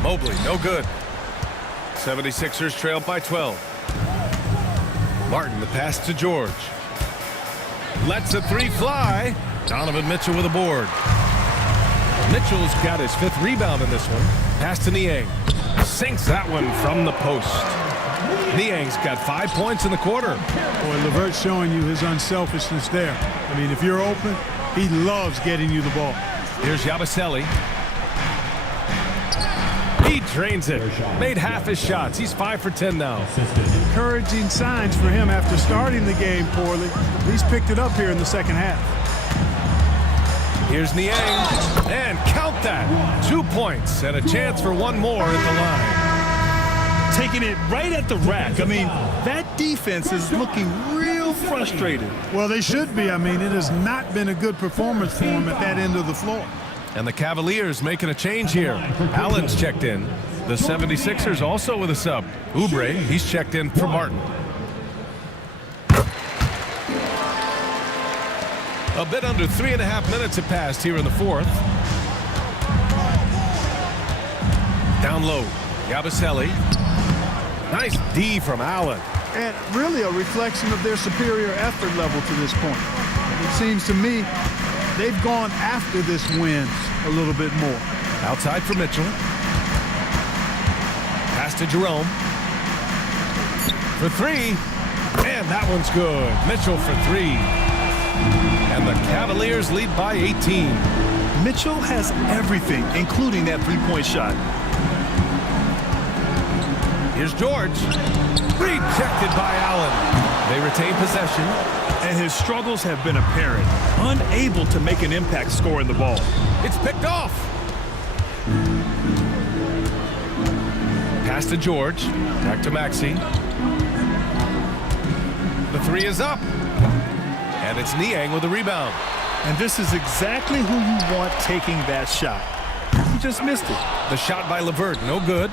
Mobley, no good. 76ers trailed by 12. Martin, the pass to George. Lets a three fly. Donovan Mitchell with a board. Mitchell's got his 5th rebound in this one. Pass to Niang. Sinks that one from the post. Niang's got 5 points in the quarter. Boy, Levert's showing you his unselfishness there. I mean, if you're open, he loves getting you the ball. Here's Yabusele. He drains it. Made half his shots. He's 5 for 10 now. Encouraging signs for him after starting the game poorly. He's picked it up here in the second half. Here's Niang. And count that. 2 points and a chance for one more at the line. Taking it right at the rack. I mean, that defense is looking real frustrated. Well, they should be. I mean, it has not been a good performance for him at that end of the floor. And the Cavaliers making a change here. Allen's checked in. The 76ers also with a sub. Oubre, he's checked in for Martin. A bit under 3.5 minutes have passed here in the 4th. Down low, Yabusele. Nice D from Allen. And really a reflection of their superior effort level to this point. It seems to me they've gone after this win a little bit more. Outside for Mitchell. Pass to Jerome. For three. And that one's good. Mitchell for three. And the Cavaliers lead by 18. Mitchell has everything, including that three-point shot. Here's George. Rejected by Allen. They retain possession. And his struggles have been apparent. Unable to make an impact scoring the ball. It's picked off. Pass to George. Back to Maxey. The three is up. And it's Niang with the rebound. And this is exactly who you want taking that shot. He just missed it. The shot by Levert, no good.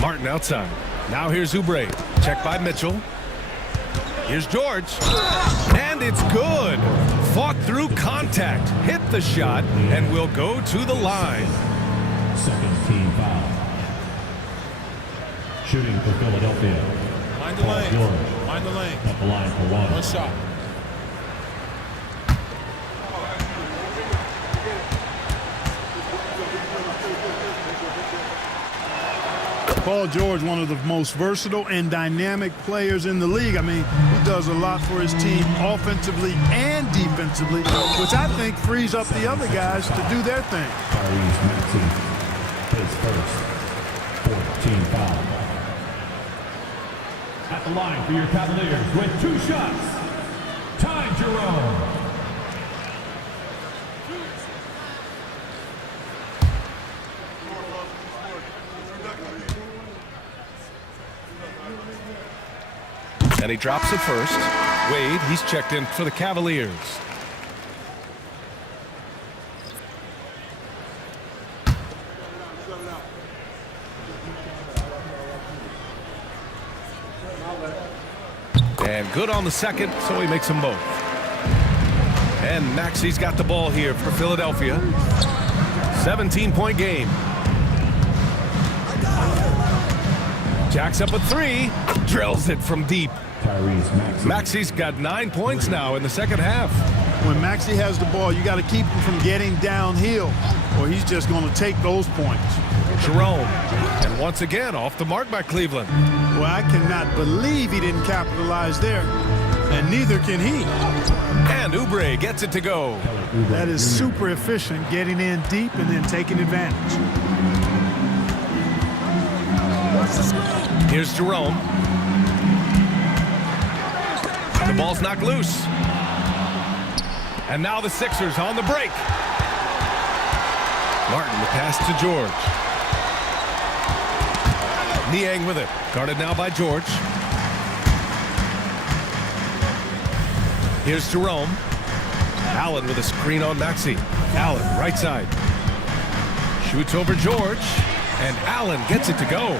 Martin outside. Now here's Oubre. Check by Mitchell. Here's George. And it's good. Fought through contact. Hit the shot and will go to the line. Second team foul. Shooting for Philadelphia. Mind the Paul lane. George Mind the lane. at the line for one. One shot. Paul George, one of the most versatile and dynamic players in the league. I mean, he does a lot for his team offensively and defensively, which I think frees up the other guys to do their thing. Tyrese Maxey, his first 14 foul. At the line for your Cavaliers with 2 shots. Ty Jerome. And he drops it first. Wade, he's checked in for the Cavaliers. And good on the second, so he makes them both. And Maxey's got the ball here for Philadelphia. 17-point game. Jacks up a 3, drills it from deep. Tyrese Maxey. Maxey's got 9 points now in the second half. When Maxey has the ball, you got to keep him from getting downhill, or he's just going to take those points. Jerome, and once again off the mark by Cleveland. Well, I cannot believe he didn't capitalize there, and neither can he. And Oubre gets it to go. That is super efficient, getting in deep and then taking advantage. Here's Jerome. The ball's knocked loose. And now the Sixers on the break. Martin, the pass to George. Niang with it. Guarded now by George. Here's Jerome. Allen with a screen on Maxey. Allen, right side. Shoots over George. And Allen gets it to go.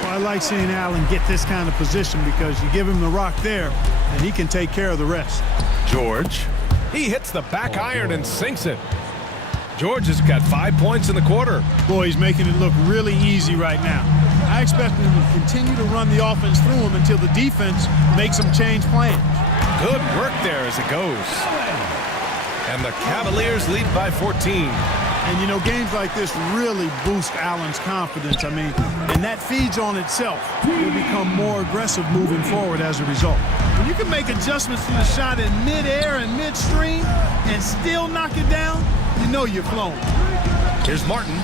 Well, I like seeing Allen get this kind of position because you give him the rock there, and he can take care of the rest. George. He hits the back iron and sinks it. George has got 5 points in the quarter. Boy, he's making it look really easy right now. I expect him to continue to run the offense through him until the defense makes him change plans. Good work there as it goes. And the Cavaliers lead by 14. And, you know, games like this really boost Allen's confidence. I mean, and that feeds on itself. He'll become more aggressive moving forward as a result. When you can make adjustments to the shot in midair and midstream and still knock it down, you know you're flowing. Here's Martin.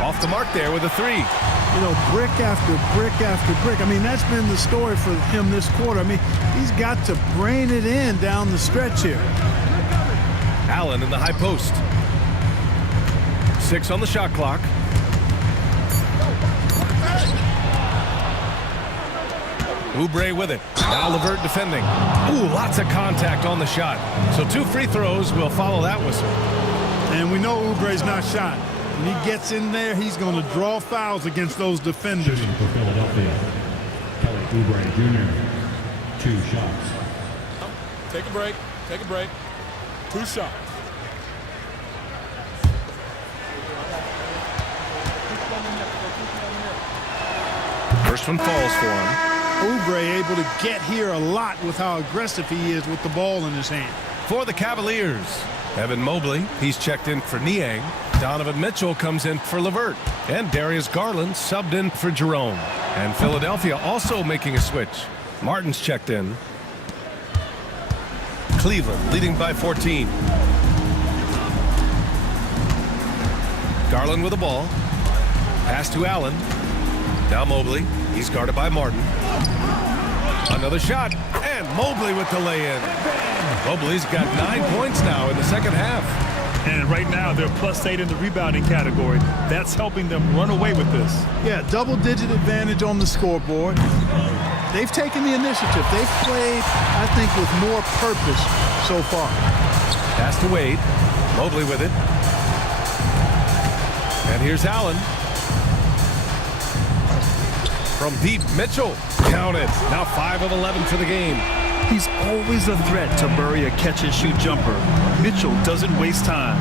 Off the mark there with a 3. You know, brick after brick after brick. I mean, that's been the story for him this quarter. I mean, he's got to brain it in down the stretch here. Allen in the high post. 6 on the shot clock. Oubre with it. Now LeVert defending. Ooh, lots of contact on the shot. So 2 free throws will follow that whistle. And we know Oubre's not shy. When he gets in there, he's going to draw fouls against those defenders. Shooting for Philadelphia. Kelly Oubre Jr. 2 shots. Take a break. Take a break. 2 shots. First one falls for him. Oubre able to get here a lot with how aggressive he is with the ball in his hand. For the Cavaliers, Evan Mobley, he's checked in for Niang. Donovan Mitchell comes in for LeVert. And Darius Garland subbed in for Jerome. And Philadelphia also making a switch. Martin's checked in. Cleveland leading by 14. Garland with the ball. Pass to Allen. Now Mobley. He's guarded by Martin. Another shot. And Mobley with the lay-in. Mobley's got 9 points now in the second half. And right now, they're +8 in the rebounding category. That's helping them run away with this. Yeah, double-digit advantage on the scoreboard. They've taken the initiative. They've played, I think, with more purpose so far. Pass to Wade. Mobley with it. And here's Allen. From deep, Mitchell. Count it. Now 5 of 11 for the game. He's always a threat to bury a catch-and-shoot jumper. Mitchell doesn't waste time.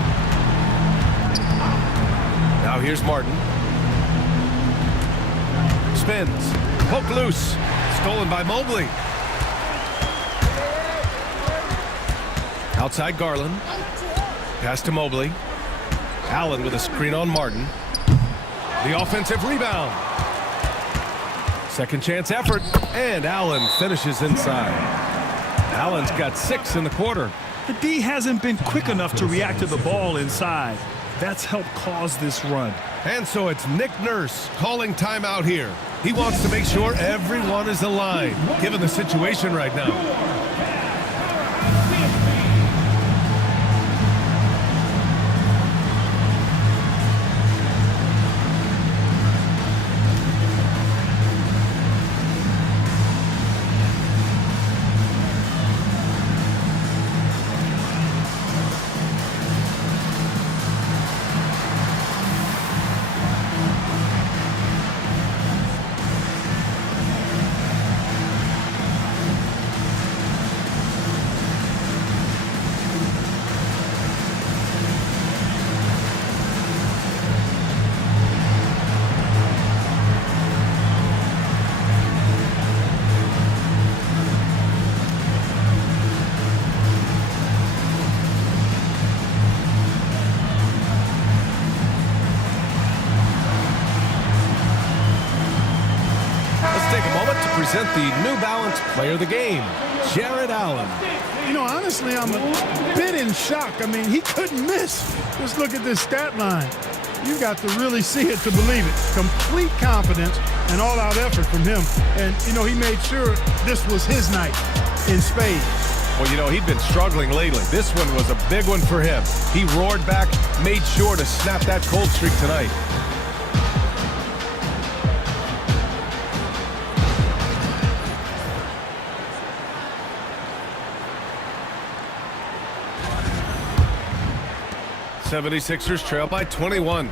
Now here's Martin. Spins. Poke loose. Stolen by Mobley. Outside Garland. Pass to Mobley. Allen with a screen on Martin. The offensive rebound. Second chance effort. And Allen finishes inside. Allen's got 6 in the quarter. The D hasn't been quick enough to react to the ball inside. That's helped cause this run. And so it's Nick Nurse calling timeout here. He wants to make sure everyone is aligned, given the situation right now. Present the New Balance Player of the Game, Jared Allen. You know, honestly, I'm a bit in shock. I mean, he couldn't miss. Just look at this stat line. You got to really see it to believe it. Complete confidence and all-out effort from him. And, you know, he made sure this was his night in spades. Well, you know, he'd been struggling lately. This one was a big one for him. He roared back, made sure to snap that cold streak tonight. '76ers trail by 21.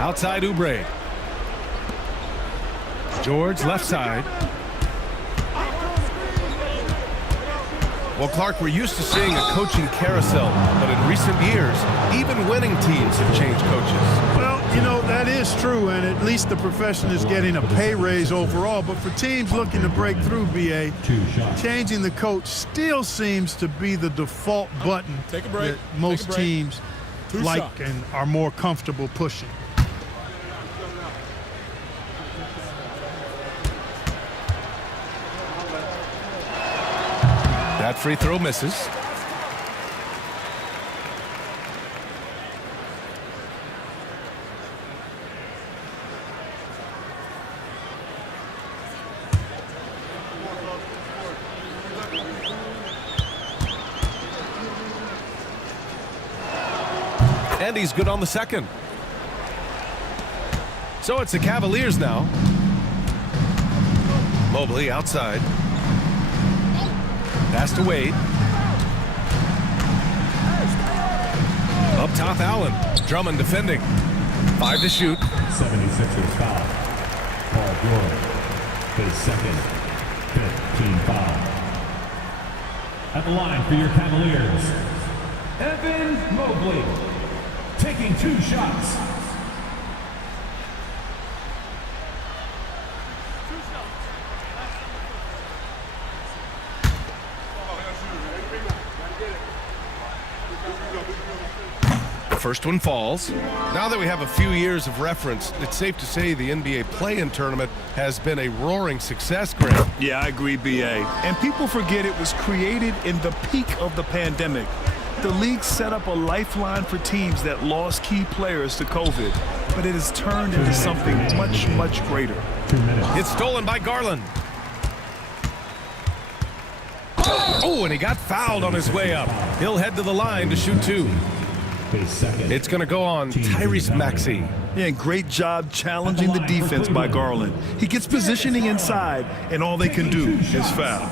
Outside Oubre. George left side. Well, Clark, we're used to seeing a coaching carousel, but in recent years, even winning teams have changed coaches. Well, you know, that is true, and at least the profession is getting a pay raise overall. But for teams looking to break through, BA, changing the coach still seems to be the default button that most teams like and are more comfortable pushing. That free throw misses. And he's good on the second. So it's the Cavaliers now. Mobley outside. Pass to Wade. Up top, Allen. Drummond defending. 5 to shoot. 76ers foul. Paul George, his second, 5th team foul. At the line for your Cavaliers, Evan Mobley, taking 2 shots. First one falls. Now that we have a few years of reference, it's safe to say the NBA play-in tournament has been a roaring success, Greg. Yeah, I agree, BA. And people forget it was created in the peak of the pandemic. The league set up a lifeline for teams that lost key players to COVID, but it has turned into something much, much greater. 2 minutes. It's stolen by Garland. Oh, and he got fouled on his way up. He'll head to the line to shoot 2. It's going to go on Tyrese Maxey. Yeah, great job challenging the defense by Garland. He gets positioning inside, and all they can do is foul.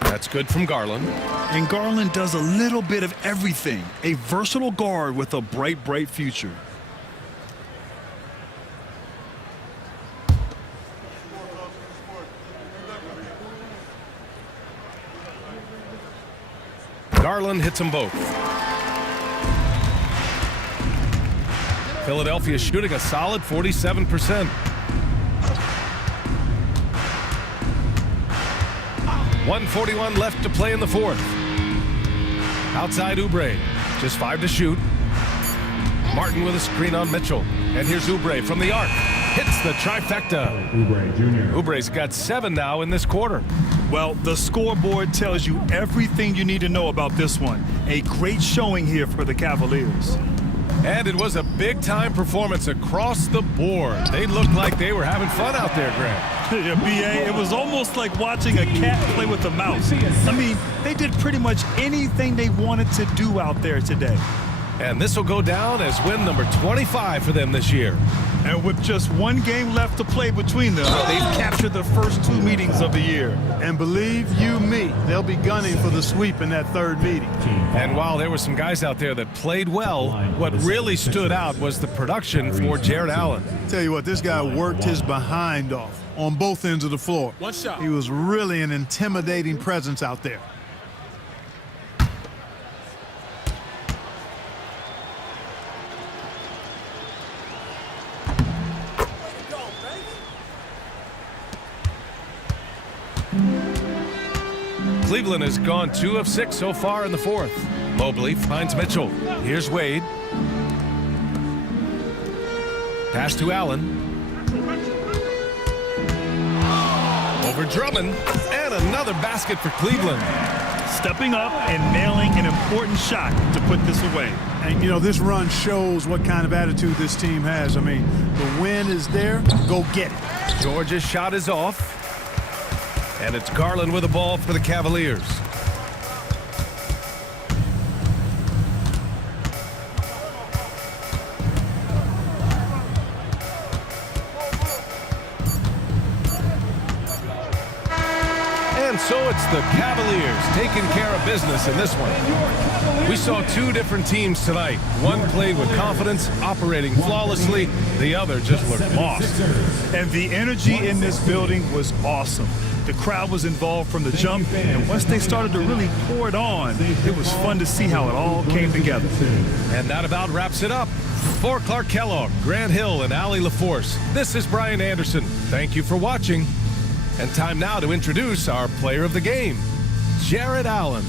That's Good from Garland. And Garland does a little bit of everything. A versatile guard with a bright, bright future. Garland hits them both. Philadelphia shooting a solid 47%. 1:41 left to play in the fourth. Outside Oubre, just 5 to shoot. Martin with a screen on Mitchell. And here's Oubre from the arc. Hits the trifecta. Oubre Jr. Oubre's got 7 now in this quarter. Well, the scoreboard tells you everything you need to know about this one. A great showing here for the Cavaliers. And it was a big-time performance across the board. They looked like they were having fun out there, Grant. Yeah, B.A., it was almost like watching a cat play with a mouse. I mean, they did pretty much anything they wanted to do out there today. And this will go down as win number 25 for them this year. And with just one game left to play between them, they've captured the first 2 meetings of the year. And believe you me, they'll be gunning for the sweep in that third meeting. And while there were some guys out there that played well, what really stood out was the production for Jared Allen. Tell you what, this guy worked his behind off on both ends of the floor. One shot. He was really an intimidating presence out there. Cleveland has gone 2 of 6 so far in the fourth. Mobley finds Mitchell. Here's Wade. Pass to Allen. Over Drummond. And another basket for Cleveland. Stepping up and nailing an important shot to put this away. And, you know, this run shows what kind of attitude this team has. I mean, the win is there. Go get it. George's shot is off. And it's Garland with the ball for the Cavaliers. And so it's the Cavaliers taking care of business in this one. We saw 2 different teams tonight. One played with confidence, operating flawlessly. The other just looked lost. And the energy in this building was awesome. The crowd was involved from the jump, and once they started to really pour it on, it was fun to see how it all came together. And that about wraps it up. For Clark Kellogg, Grant Hill, and Allie LaForce, this is Brian Anderson. Thank you for watching. And time now to introduce our player of the game, Jared Allen.